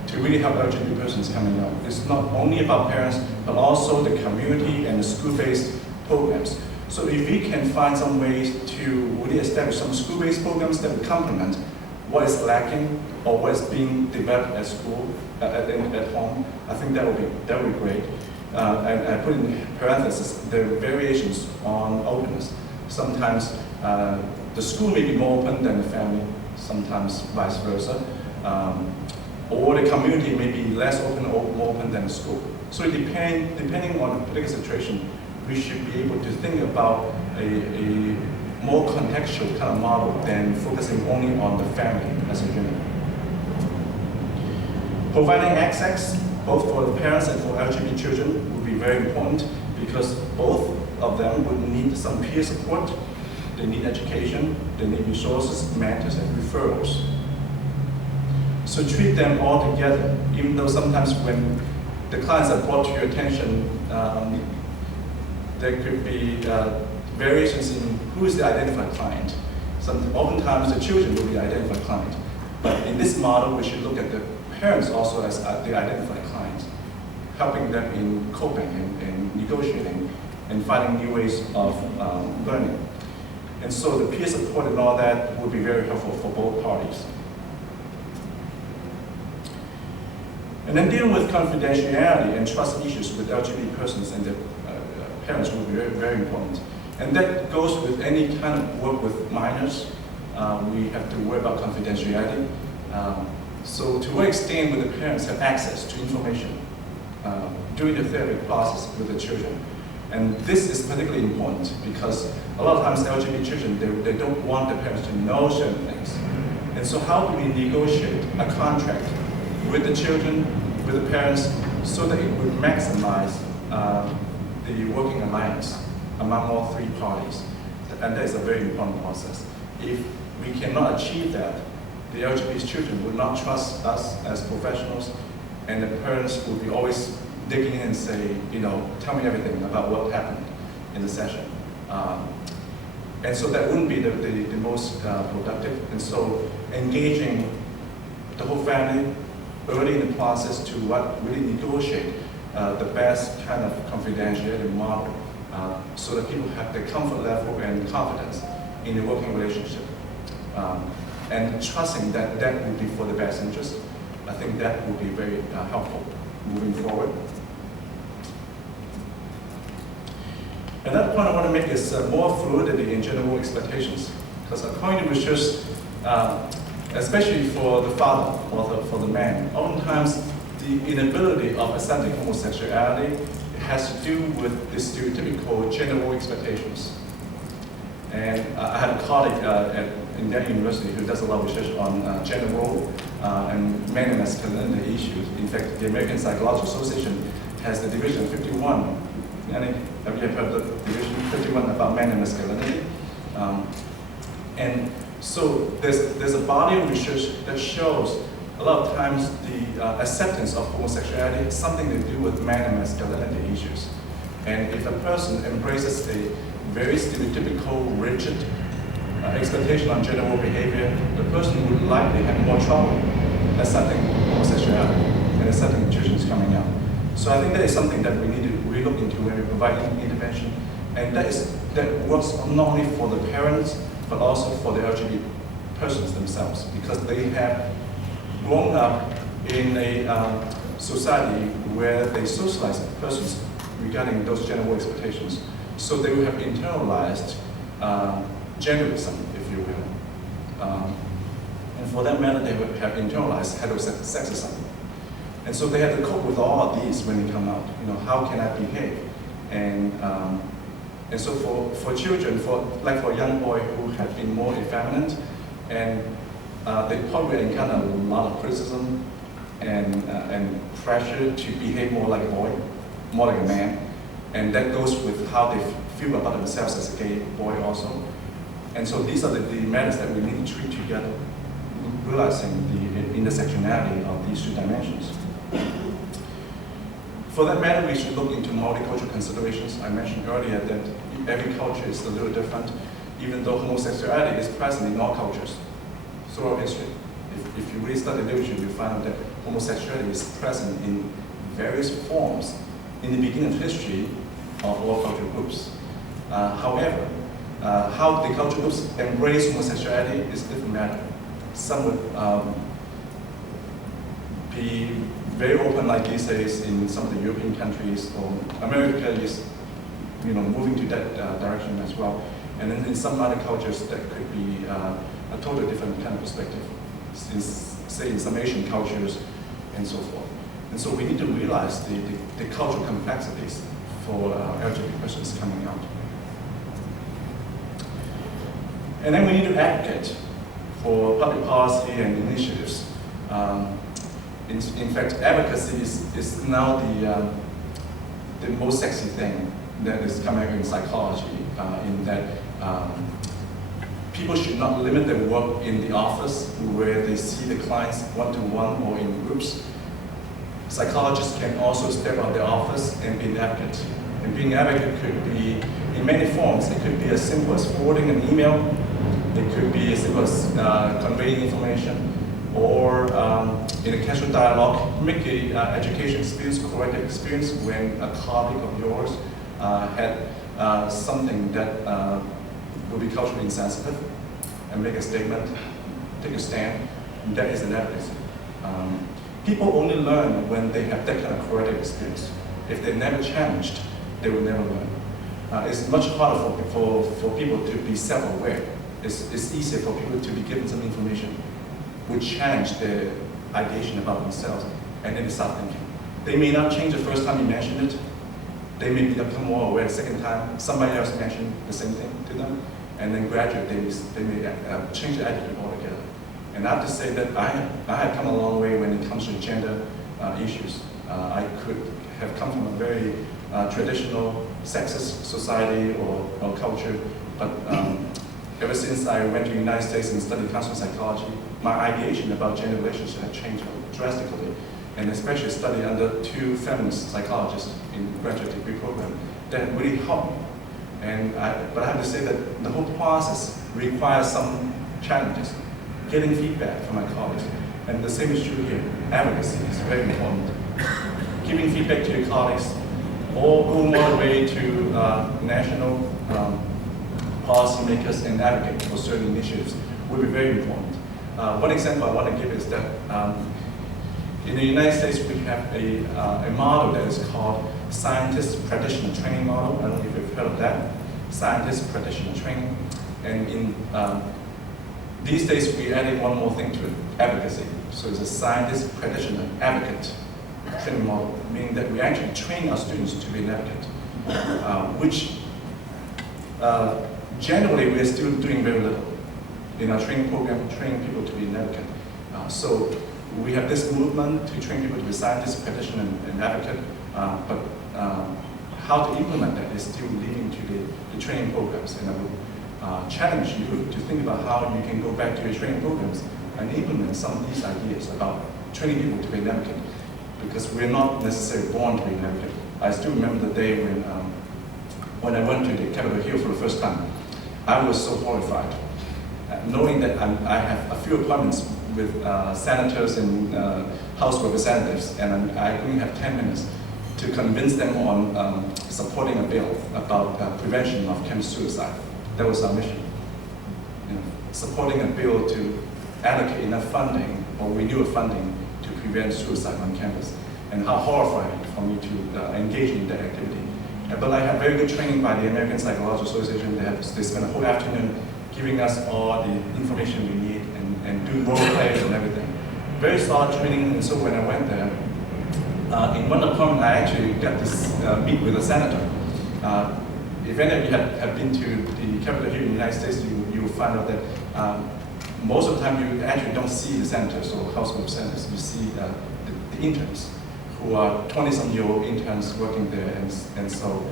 to really help LGBT persons coming out. It's not only about parents, but also the community and the school-based programs. So if we can find some ways to really establish some school-based programs that would complement what is lacking or what is being developed at school, at home, I think that would be great. And I put in parentheses the variations on openness. Sometimes the school may be more open than the family, sometimes vice versa. Or the community may be less open or more open than the school. So depending on the particular situation, we should be able to think about a more contextual kind of model than focusing only on the family as a unit. Providing access, both for the parents and for LGBT children, would be very important because both of them would need some peer support, they need education, they need resources, mentors, and referrals. So treat them all together, even though sometimes when the clients are brought to your attention, there could be variations in who is the identified client. Oftentimes the children will be the identified client. But in this model, we should look at the parents also as the identified client, helping them in coping and negotiating and finding new ways of learning. And so the peer support and all that would be very helpful for both parties. And then dealing with confidentiality and trust issues with LGBT persons and their parents will be very, very important. And that goes with any kind of work with minors. We have to worry about confidentiality. So to what extent will the parents have access to information during the therapy process with the children? And this is particularly important because a lot of times LGBT children, they don't want the parents to know certain things. And so how do we negotiate a contract with the children, with the parents, so that it would maximize the working alliance among all three parties? And that is a very important process. If we cannot achieve that, the LGBT children would not trust us as professionals, and the parents would be always digging in and say, tell me everything about what happened in the session. And so that wouldn't be the most productive. And so engaging the whole family early in the process to really negotiate the best kind of confidentiality model so that people have the comfort level and confidence in the working relationship. And trusting that that will be for the best interest, I think that will be very helpful moving forward. Another point I want to make is more fluidity in gender role expectations. Because according to research, especially for the father or for the man, oftentimes the inability of accepting homosexuality has to do with the stereotypical gender role expectations. And I had a colleague in their university who does a lot of research on gender role and man and masculinity issues. In fact, the American Psychological Association has the Division 51. Have you heard of the Division 51 about man and masculinity? And so there's a body of research that shows a lot of times the acceptance of homosexuality has something to do with man and masculinity issues. And if a person embraces a very stereotypical, rigid expectation on general behavior, the person would likely have more trouble accepting homosexuality and accepting intuitions coming out. So I think that is something that we need to relook into when we provide intervention, and that works not only for the parents but also for the LGBT persons themselves, because they have grown up in a society where they socialize persons regarding those general expectations. So they will have internalized genderism, if you will. And for that matter, they would have internalized heterosexism. And so they have to cope with all of these when they come out. How can I behave? And so for children, for a young boy who had been more effeminate, and they probably encounter a lot of criticism and pressure to behave more like a boy, more like a man. And that goes with how they feel about themselves as a gay boy also. And so these are the matters that we need to treat together, realizing the intersectionality of these two dimensions. For that matter, we should look into multicultural considerations. I mentioned earlier that every culture is a little different, even though homosexuality is present in all cultures throughout history. If you really study literature, you find out that homosexuality is present in various forms in the beginning of history of all cultural groups. However, how the cultural groups embrace homosexuality is a different matter. Some would be very open, like these days in some of the European countries, or America is moving to that direction as well. And then in some other cultures, that could be a totally different kind of perspective, say in some Asian cultures and so forth. And so we need to realize the cultural complexities for LGBT persons coming out. And then we need to advocate for public policy and initiatives. In fact, advocacy is now the most sexy thing that is coming out in psychology, in that people should not limit their work in the office where they see the clients one-to-one or in groups. Psychologists can also step out of their office and be an advocate. And being an advocate could be in many forms. It could be as simple as forwarding an email. It could be as simple as conveying information, or in a casual dialogue, make an education experience, corrective experience when a colleague of yours had something that would be culturally insensitive, and make a statement, take a stand. That is an advocacy. People only learn when they have that kind of corrective experience. If they're never challenged, they will never learn. It's much harder for people to be self-aware. It's easier for people to be given some information which challenge their ideation about themselves, and then they start thinking. They may not change the first time you mention it. They may become more aware the second time somebody else mentioned the same thing to them, and then gradually they may change their attitude altogether. And I have to say that I have come a long way when it comes to gender issues. I could have come from a very traditional sexist society or culture, but ever since I went to the United States and studied counseling psychology, my ideation about gender relationships had changed drastically, and especially studying under two feminist psychologists in graduate degree program that really helped me. But I have to say that the whole process requires some challenges, getting feedback from my colleagues, and the same is true here. Advocacy is very important. Giving feedback to your colleagues, or going all the way to national policymakers and advocate for certain initiatives will be very important. One example I want to give is that in the United States we have a model that is called Scientist Practitioner Training Model. I don't know if you've heard of that. Scientist Practitioner Training. And in these days we added one more thing to it, advocacy. So it's a Scientist Practitioner Advocate Training Model, meaning that we actually train our students to be an advocate, which generally we are still doing very little in our training program, training people to be an advocate. So we have this movement to train people to be scientists, practitioner, and advocate, but how to implement that is still leading to the training programs. And I would challenge you to think about how you can go back to your training programs and implement some of these ideas about training people to be an advocate, because we're not necessarily born to be an advocate. I still remember the day when I went to the Capitol Hill for the first time. I was so horrified knowing that I have a few appointments with senators and House representatives, and I only have 10 minutes to convince them on supporting a bill about prevention of campus suicide. That was our mission. You know, supporting a bill to allocate enough funding or renew funding to prevent suicide on campus, and how horrifying for me to engage in that activity. But I had very good training by the American Psychological Association. They spent a whole afternoon giving us all the information we need and do role plays and everything. Very solid training, and so when I went there, in one appointment I actually got to meet with a senator. If any of you have been to the Capitol here in the United States, you will find out that most of the time you actually don't see the senators or House representatives. You see the interns, who are 20-some-year-old interns working there, and so,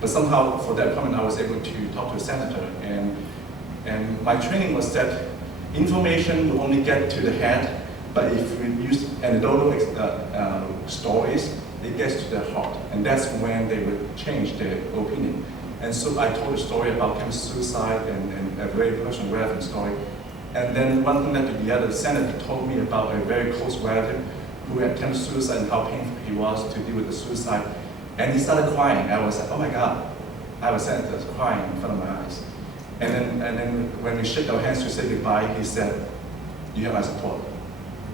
but somehow for that appointment I was able to talk to a senator, and my training was that information will only get to the head, but if we use anecdotal stories, it gets to their heart, and that's when they would change their opinion. And so I told a story about campus suicide and a very personal relevant story, and then one thing led to the other. The senator told me about a very close relative who had attempted suicide and how painful he was to deal with the suicide. And he started crying. I was like, oh my God, I have a senator crying in front of my eyes. And then when we shook our hands to say goodbye, he said, you have my support,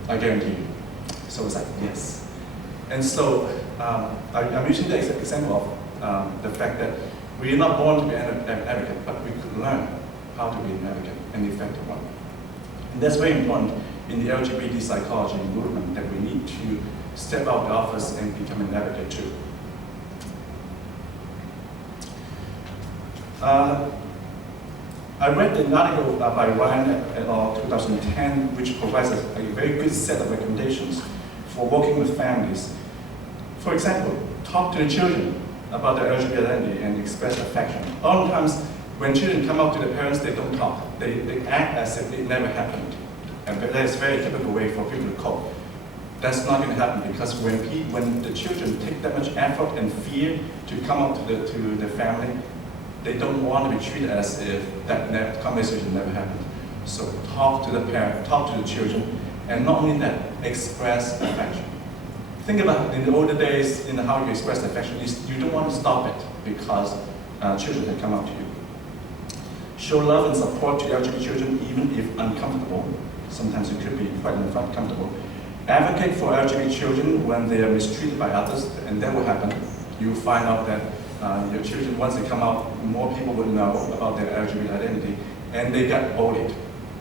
I guarantee you. So it's like, yes. And so I'm using the example of the fact that we are not born to be an advocate, but we could learn how to be an advocate, an effective one. And that's very important in the LGBT psychology movement, that we need to step out of the office and become an advocate too. I read an article by Ryan et al. 2010, which provides a very good set of recommendations for working with families. For example, talk to the children about their LGBT identity and express affection. Oftentimes, when children come out to their parents, they don't talk. They act as if it never happened. And that's a very typical way for people to cope. That's not going to happen, because when the children take that much effort and fear to come out to the family, they don't want to be treated as if that conversation never happened. So talk to the parent, talk to the children, and not only that, express affection. Think about in the older days, how you express affection. You don't want to stop it because children have come out to you. Show love and support to LGBT children, even if uncomfortable. Sometimes it could be quite uncomfortable. Advocate for LGBT children when they are mistreated by others, and that will happen. You find out that your children, once they come out, more people will know about their LGBT identity, and they get bullied.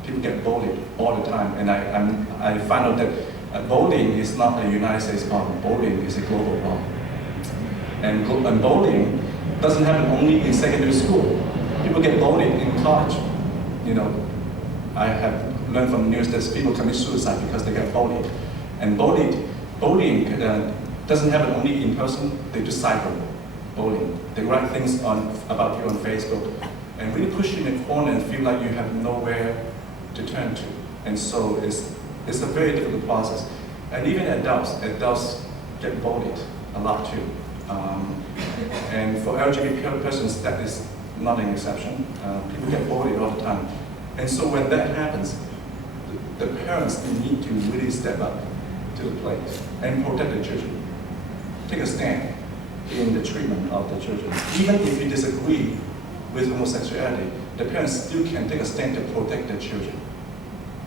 People get bullied all the time, and I find out that bullying is not a United States problem. Bullying is a global problem. And bullying doesn't happen only in secondary school. People get bullied in college. I have learned from the news that people commit suicide because they get bullied. And bullying doesn't happen only in person. They do cyber bullying. They write things about you on Facebook and really push you in a corner and feel like you have nowhere to turn to. And so it's a very difficult process. And even adults get bullied a lot too. And for LGBT persons, that is not an exception. People get bullied all the time. And so when that happens, the parents need to really step up to the plate and protect the children. Take a stand in the treatment of the children. Even if you disagree with homosexuality, the parents still can take a stand to protect their children.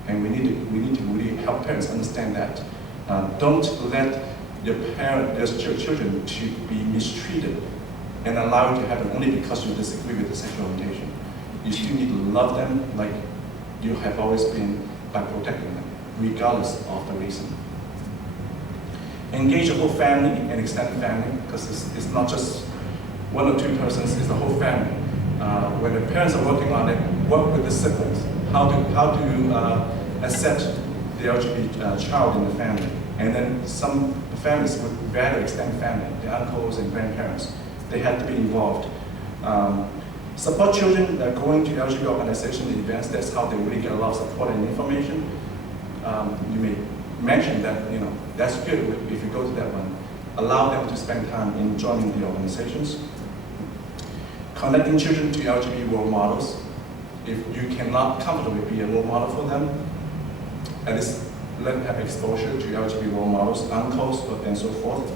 And we need to really help parents understand that. Don't let your children to be mistreated and allow it to happen only because you disagree with the sexual orientation. You still need to love them like you have always been by protecting them, regardless of the reason. Engage the whole family and extended family, because it's not just one or two persons, it's the whole family. When the parents are working on it, work with the siblings. How to accept the LGBT child in the family. And then some families would rather extend family, the uncles and grandparents. They had to be involved. Support children going to LGBT organization events. That's how they really get a lot of support and information. You may mention that, that's good if you go to that one. Allow them to spend time in joining the organizations. Connecting children to LGBT role models. if you cannot comfortably be a role model for them, at least let them have exposure to LGBT role models, uncles, and so forth.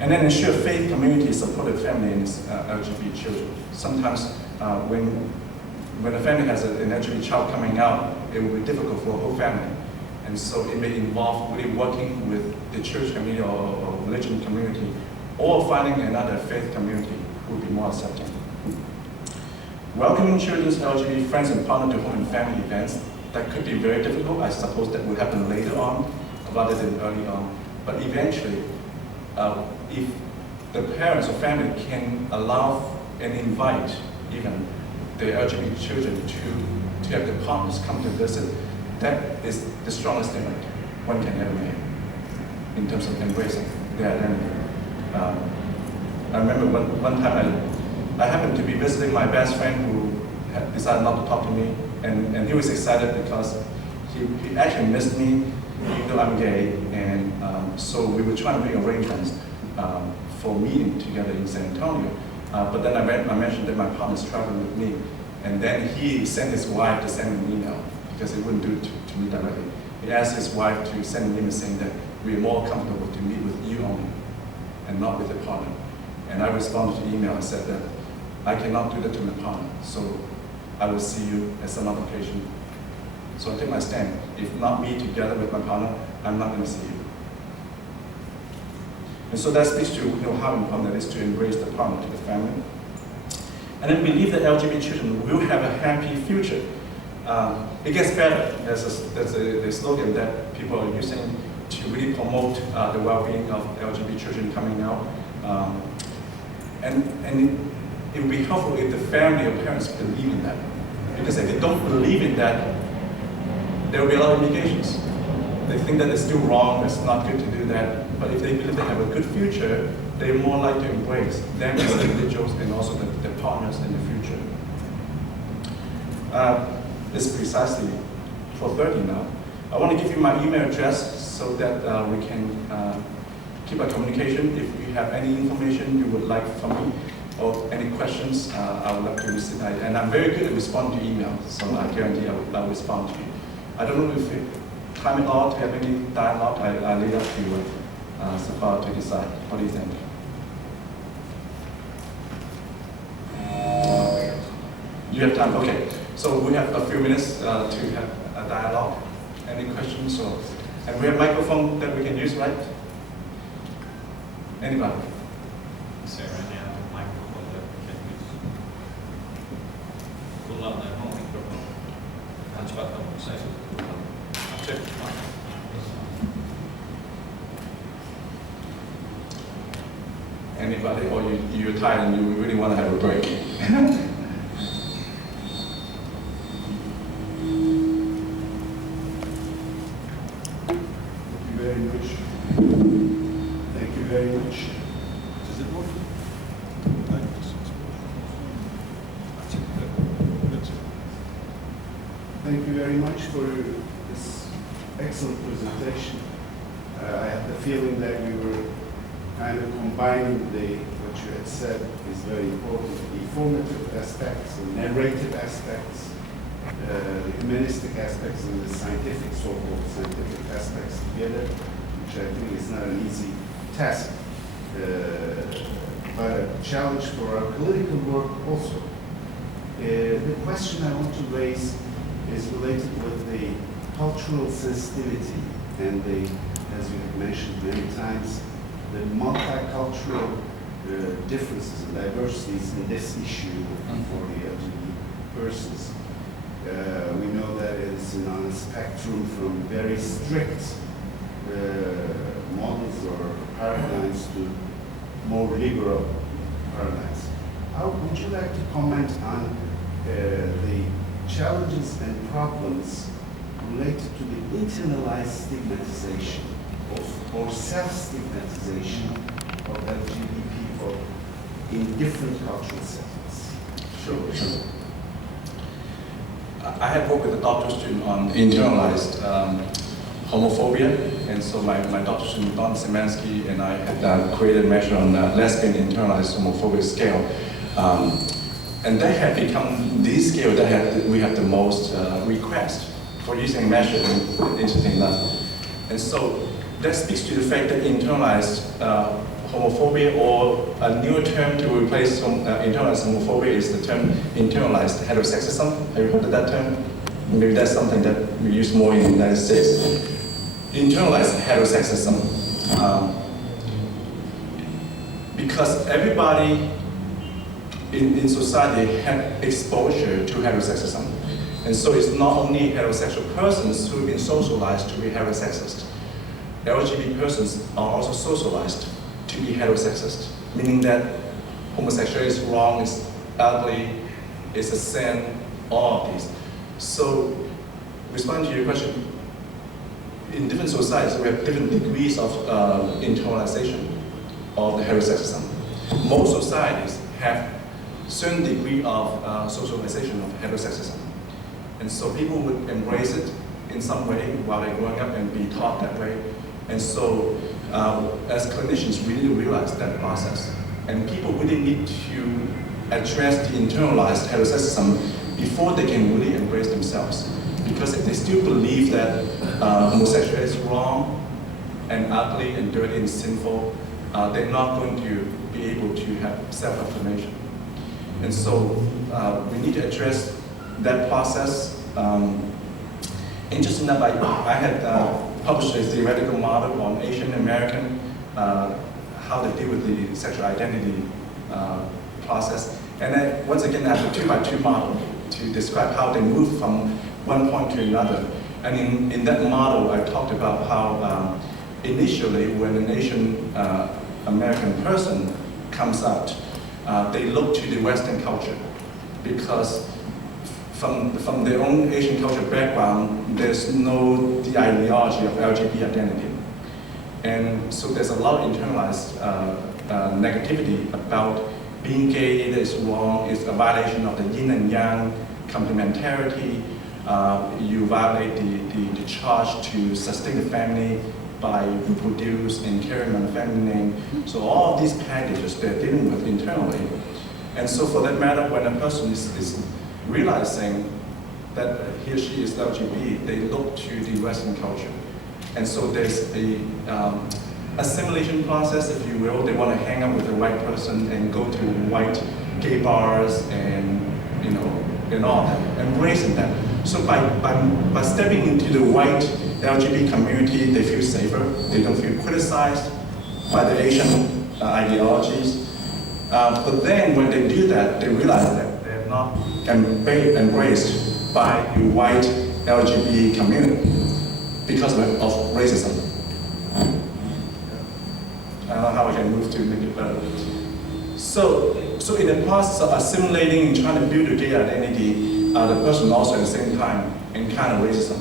And then ensure faith community supported family and LGBT children. Sometimes when a family has an LGBT child coming out, it will be difficult for a whole family. And so it may involve really working with the church community or religion community, or finding another faith community who will be more accepting. Welcoming children's LGBT friends and partners to home and family events, that could be very difficult. I suppose that would happen later on rather than early on. But eventually, if the parents or family can allow and invite even the LGBT children to have their partners come to visit, that is the strongest thing one can ever make in terms of embracing their identity. I remember one time I happened to be visiting my best friend who had decided not to talk to me, and he was excited because he actually missed me, even though I'm gay, and so we were trying to make arrangements for meeting together in San Antonio. But then I mentioned that my partner's traveling with me, and then he sent his wife to send an email because he wouldn't do it to me directly. He asked his wife to send an email saying that we are more comfortable to meet with you only and not with the partner. And I responded to the email and said that I cannot do that to my partner, so I will see you at some other occasion. So I take my stand. If not me together with my partner, I'm not going to see you. And so that speaks to how important it is to embrace the partner to the family. And then believe that LGBT children will have a happy future. It gets better. There's a slogan that people are using to really promote the well-being of LGBT children coming out. And it would be helpful if the family or parents believe in that. Because if they don't believe in that, there will be a lot of negations. They think that it's still wrong, it's not good to do that. But if they believe they have a good future, they're more likely to embrace them as individuals and also the partners in the future. It's precisely 4:30 now. I want to give you my email address so that we can keep our communication. If you have any information you would like from me or any questions, I would love to receive. And I'm very good at responding to emails, so I guarantee I will respond to you. I don't know if time at all to have any dialogue. I leave up to you so far to decide. What do you think? You have time? Okay. So we have a few minutes to have a dialogue. Any questions? And we have a microphone that we can use, right? Anybody? Is there any other microphone that we can use? Pull on the home microphone. Hans bakom saya. Check. Anybody? Or you're tired and you really want to have a break? Thank you very much for this excellent presentation. I had the feeling that you were kind of combining what you had said is very important, the informative aspects, the narrative aspects, the humanistic aspects, and the scientific, so-called scientific aspects together, which I think is not an easy task, but a challenge for our political work also. The question I want to raise is related with the cultural sensitivity and as you have mentioned many times, the multicultural differences and diversities in this issue for the LGBT persons. We know that it is on a spectrum from very strict models or paradigms to more liberal paradigms. How would you like to comment on the challenges and problems related to the internalized stigmatization or self-stigmatization of LGBT people in different cultural settings? Sure. I had worked with a doctoral student on internalized homophobia, and so my doctoral student, Don Szymanski, and I had created a measure on lesbian internalized homophobia scale. And that had become the scale that we had the most requests for using measure in interesting enough. And so that speaks to the fact that internalized homophobia, or a newer term to replace internalized homophobia, is the term internalized heterosexism. Have you heard of that term? Maybe that's something that we use more in the United States. Internalized heterosexism. Because everybody in society had exposure to heterosexism. And so it's not only heterosexual persons who've been socialized to be heterosexist. LGBT persons are also socialized to be heterosexist, meaning that homosexuality is wrong, is ugly, is a sin, all of these. So, responding to your question, in different societies, we have different degrees of internalization of the heterosexism. Most societies have certain degree of socialization of heterosexism. And so people would embrace it in some way while they're growing up and be taught that way. And so as clinicians, we need to realize that process. And people really need to address the internalized heterosexism before they can really embrace themselves. Because if they still believe that homosexuality is wrong and ugly and dirty and sinful, they're not going to be able to have self-affirmation. And so we need to address that process. Interesting enough, I had published a theoretical model on Asian American, how they deal with the sexual identity process. And then once again, I have a 2x2 model to describe how they move from one point to another. And in that model, I talked about how initially when an Asian American person comes out, they look to the Western culture because from their own Asian culture background, there's no the ideology of LGBT identity. And so there's a lot of internalized negativity about being gay, that is wrong, it's a violation of the yin and yang complementarity. You violate the charge to sustain the family by reproduce and carrying on the family name. So all of these packages they're dealing with internally. And so for that matter, when a person is realizing that he or she is LGBT, they look to the Western culture. And so there's a assimilation process, if you will. They want to hang out with the right person and go to white gay bars and, you know, and all that, embracing that. So by stepping into the white LGBT community, they feel safer. They don't feel criticized by the Asian ideologies. But then when they do that, they realize that they're not embraced by the white LGBT community because of racism. I don't know how I can move to make it better. So in the process of assimilating and trying to build a gay identity, the person also at the same time encounter racism.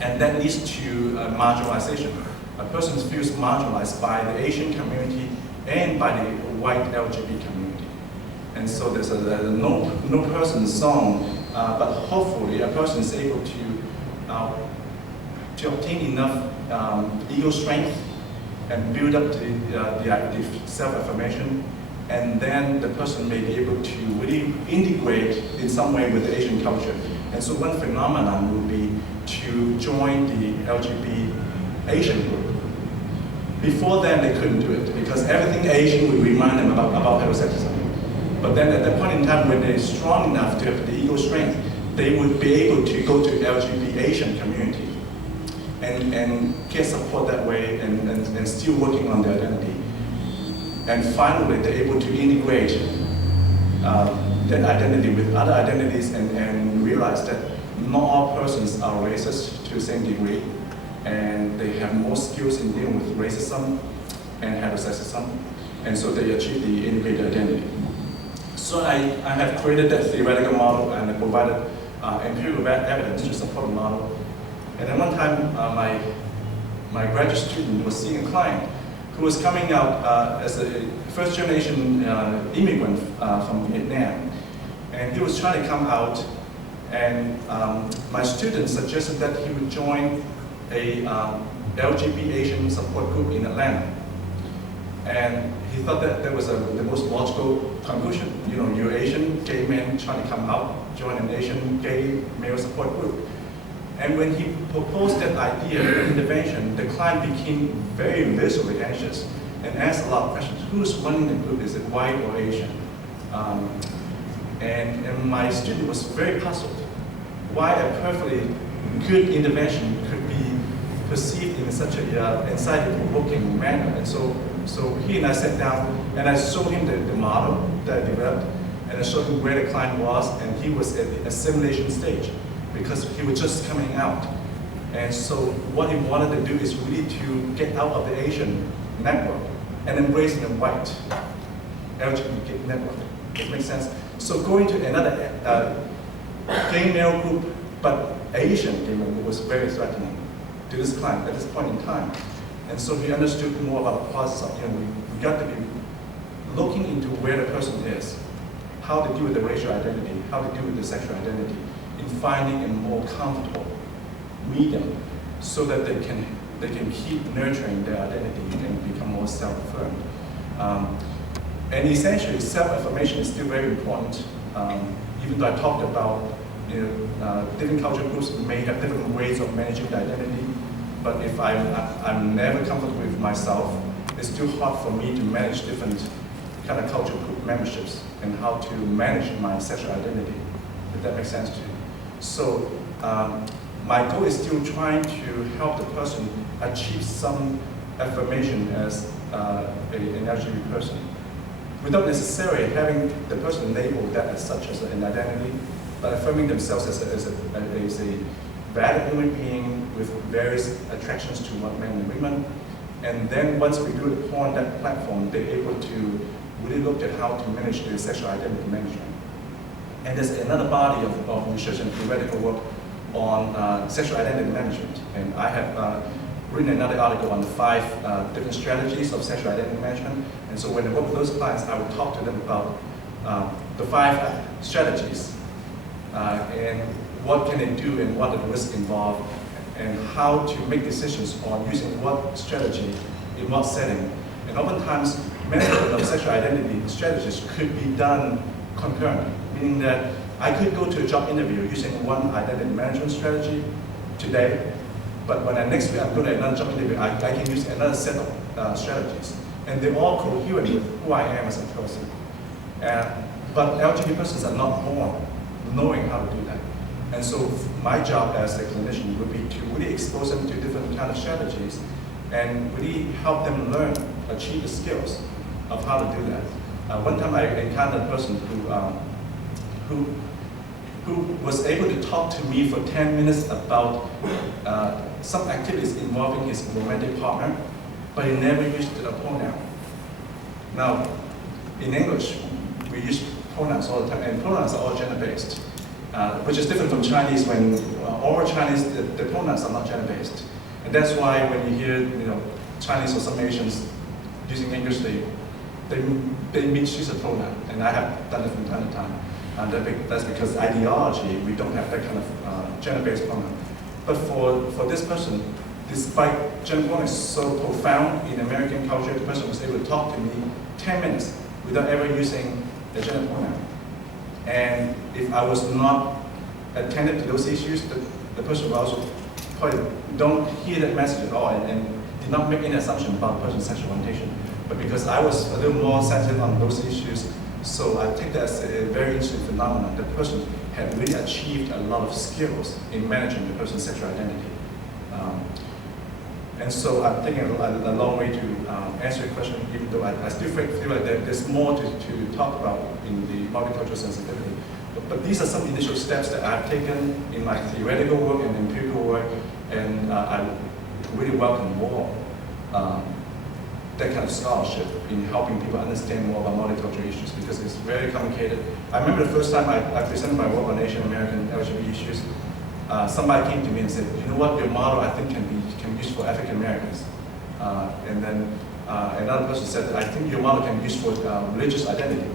And that leads to marginalization. A person feels marginalized by the Asian community and by the white LGBT community. And so there's a no person song, but hopefully a person is able to obtain enough ego strength and build up the self-affirmation, and then the person may be able to really integrate in some way with the Asian culture. And so one phenomenon would be to join the LGBT Asian group. Before then, they couldn't do it because everything Asian would remind them about heterosexism. But then at that point in time, when they're strong enough to have the ego strength, they would be able to go to LGBT Asian community and get support that way and still working on their identity. And finally, they're able to integrate that identity with other identities and realize that not all persons are racist to the same degree, and they have more skills in dealing with racism and heterosexism, and so they achieve the integrated identity. So I have created that theoretical model and I provided empirical evidence to support the model. And then one time, my graduate student was seeing a client who was coming out as a first-generation immigrant from Vietnam. And he was trying to come out, and my student suggested that he would join a LGBT Asian support group in Atlanta. And he thought that was the most logical conclusion. You know, you're Asian gay men trying to come out, join an Asian gay male support group. And when he proposed that idea of intervention, the client became very viscerally anxious and asked a lot of questions. Who's running the group? Is it white or Asian? And my student was very puzzled why a perfectly good intervention could be perceived in such a anxiety-provoking manner. And so he and I sat down and I showed him the model that I developed, and I showed him where the client was, and he was at the assimilation stage because he was just coming out. And so what he wanted to do is really to get out of the Asian network and embrace the white LGBT network. It makes sense? So going to another gay male group, but Asian gay male group was very threatening to this client at this point in time. And so he understood more about the process of, we got to be looking into where the person is, how to deal with the racial identity, how to deal with the sexual identity, in finding a more comfortable medium so that they can keep nurturing their identity and become more self-affirmed. And essentially, self-affirmation is still very important. Even though I talked about different cultural groups may have different ways of managing the identity, but if I'm never comfortable with myself, it's still hard for me to manage different kind of cultural group memberships and how to manage my sexual identity, if that makes sense to you. So my goal is still trying to help the person achieve some affirmation as an LGBT person, without necessarily having the person labeled that as such as an identity, but affirming themselves as a valid human being with various attractions to men and women. And then once we do it on that platform, they're able to really look at how to manage their sexual identity management. And there's another body of research and theoretical work on sexual identity management. And I have written another article on the 5 different strategies of sexual identity management. And so when I work with those clients, I would talk to them about the 5 strategies and what can they do and what are the risks involved and how to make decisions on using what strategy in what setting. And oftentimes, management of sexual identity strategies could be done concurrently, meaning that I could go to a job interview using one identity management strategy today, but when next week I'm going to another job interview, I can use another set of strategies. And they're all coherent with who I am as a person. But LGBT persons are not born knowing how to do that. And so my job as a clinician would be to really expose them to different kind of strategies and really help them learn, achieve the skills of how to do that. One time I encountered a person who was able to talk to me for 10 minutes about some activities involving his romantic partner, but he never used a pronoun. Now, in English, we use pronouns all the time, and pronouns are all gender-based, which is different from Chinese. When oral Chinese, the pronouns are not gender-based, and that's why when you hear Chinese or some Asians using English, they misuse a pronoun, and I have done it from time to time. And that's because ideology, we don't have that kind of gender-based pronoun. But for this person, despite gender pronoun is so profound in American culture, the person was able to talk to me 10 minutes without ever using a gender pronoun. And if I was not attentive to those issues, the person would also probably don't hear that message at all and did not make any assumption about the person's sexual orientation. But because I was a little more sensitive on those issues, so I take that as a very interesting phenomenon. The person had really achieved a lot of skills in managing the person's sexual identity. And so I'm taking a long way to answer your question, even though I still feel like there's more to talk about in the multicultural sensitivity. But these are some initial steps that I've taken in my theoretical work and empirical work, and I really welcome more that kind of scholarship in helping people understand more about multicultural issues, because it's very complicated. I remember the first time I presented my work on Asian American LGBT issues, somebody came to me and said, you know what, your model I think can be used for African Americans. And then another person said, I think your model can be used for religious identity.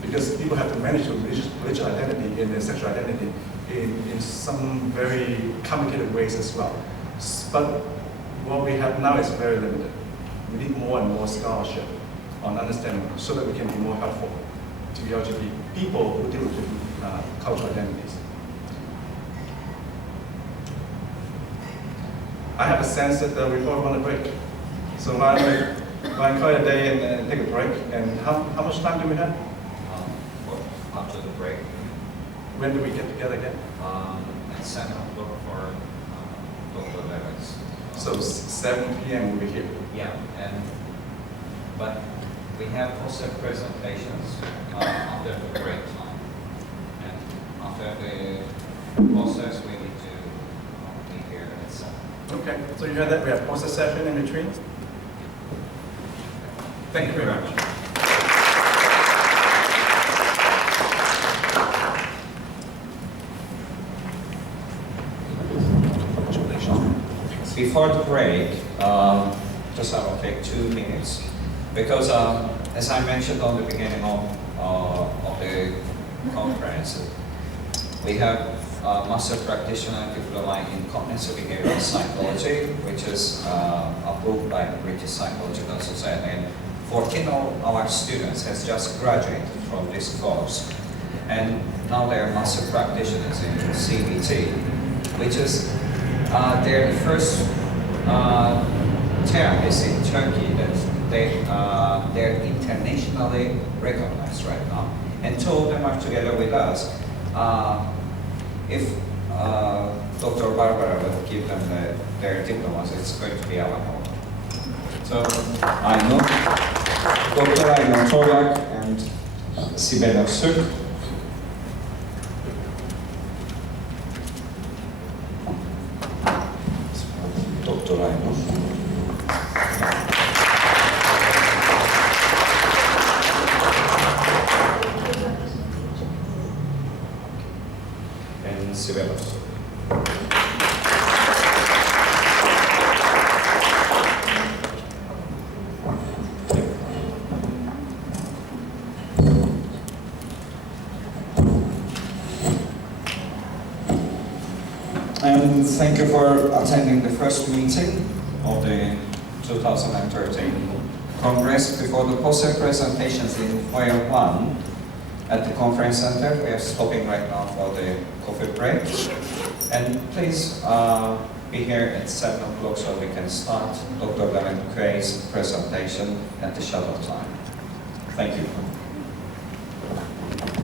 Because people have to manage religious identity and their sexual identity in some very complicated ways as well. But what we have now is very limited. We need more and more scholarship on understanding so that we can be more helpful to the LGBT people who deal with different cultural identities. I have a sense that we probably want a break. So why don't call it a day and take a break? And how much time do we have? After the break, When do we get together again? at 7 o'clock for Dr. Levitt's. So 7 p.m. we'll be here. Yeah, but we have also presentations after the break time. And after the process, we need to be here at 7. Okay, so you heard that we have poster session in between. Thank you very much. Before the break, just I will take 2 minutes because as I mentioned on the beginning of the conference, we have Master Practitioner Diploma in Cognitive Behavioral Psychology, which is approved by the British Psychological Society. And 14 of our students has just graduated from this course. And now they are Master Practitioners in CBT, which is their first term is in Turkey that they're internationally recognized right now. And 2 of them are together with us. If Dr. Barbara will give them their diplomas, it's going to be our honor. So I know Dr. Aino Tolak and Sibel Suk. Dr. Aino. And Sibel Suk. And thank you for attending the first meeting of the 2013 Congress. Before the poster presentations in Foyer 1 at the Conference Center, we are stopping right now for the coffee break. And please be here at 7 o'clock so we can start Dr. Levitt's presentation at the shuttle time. Thank you.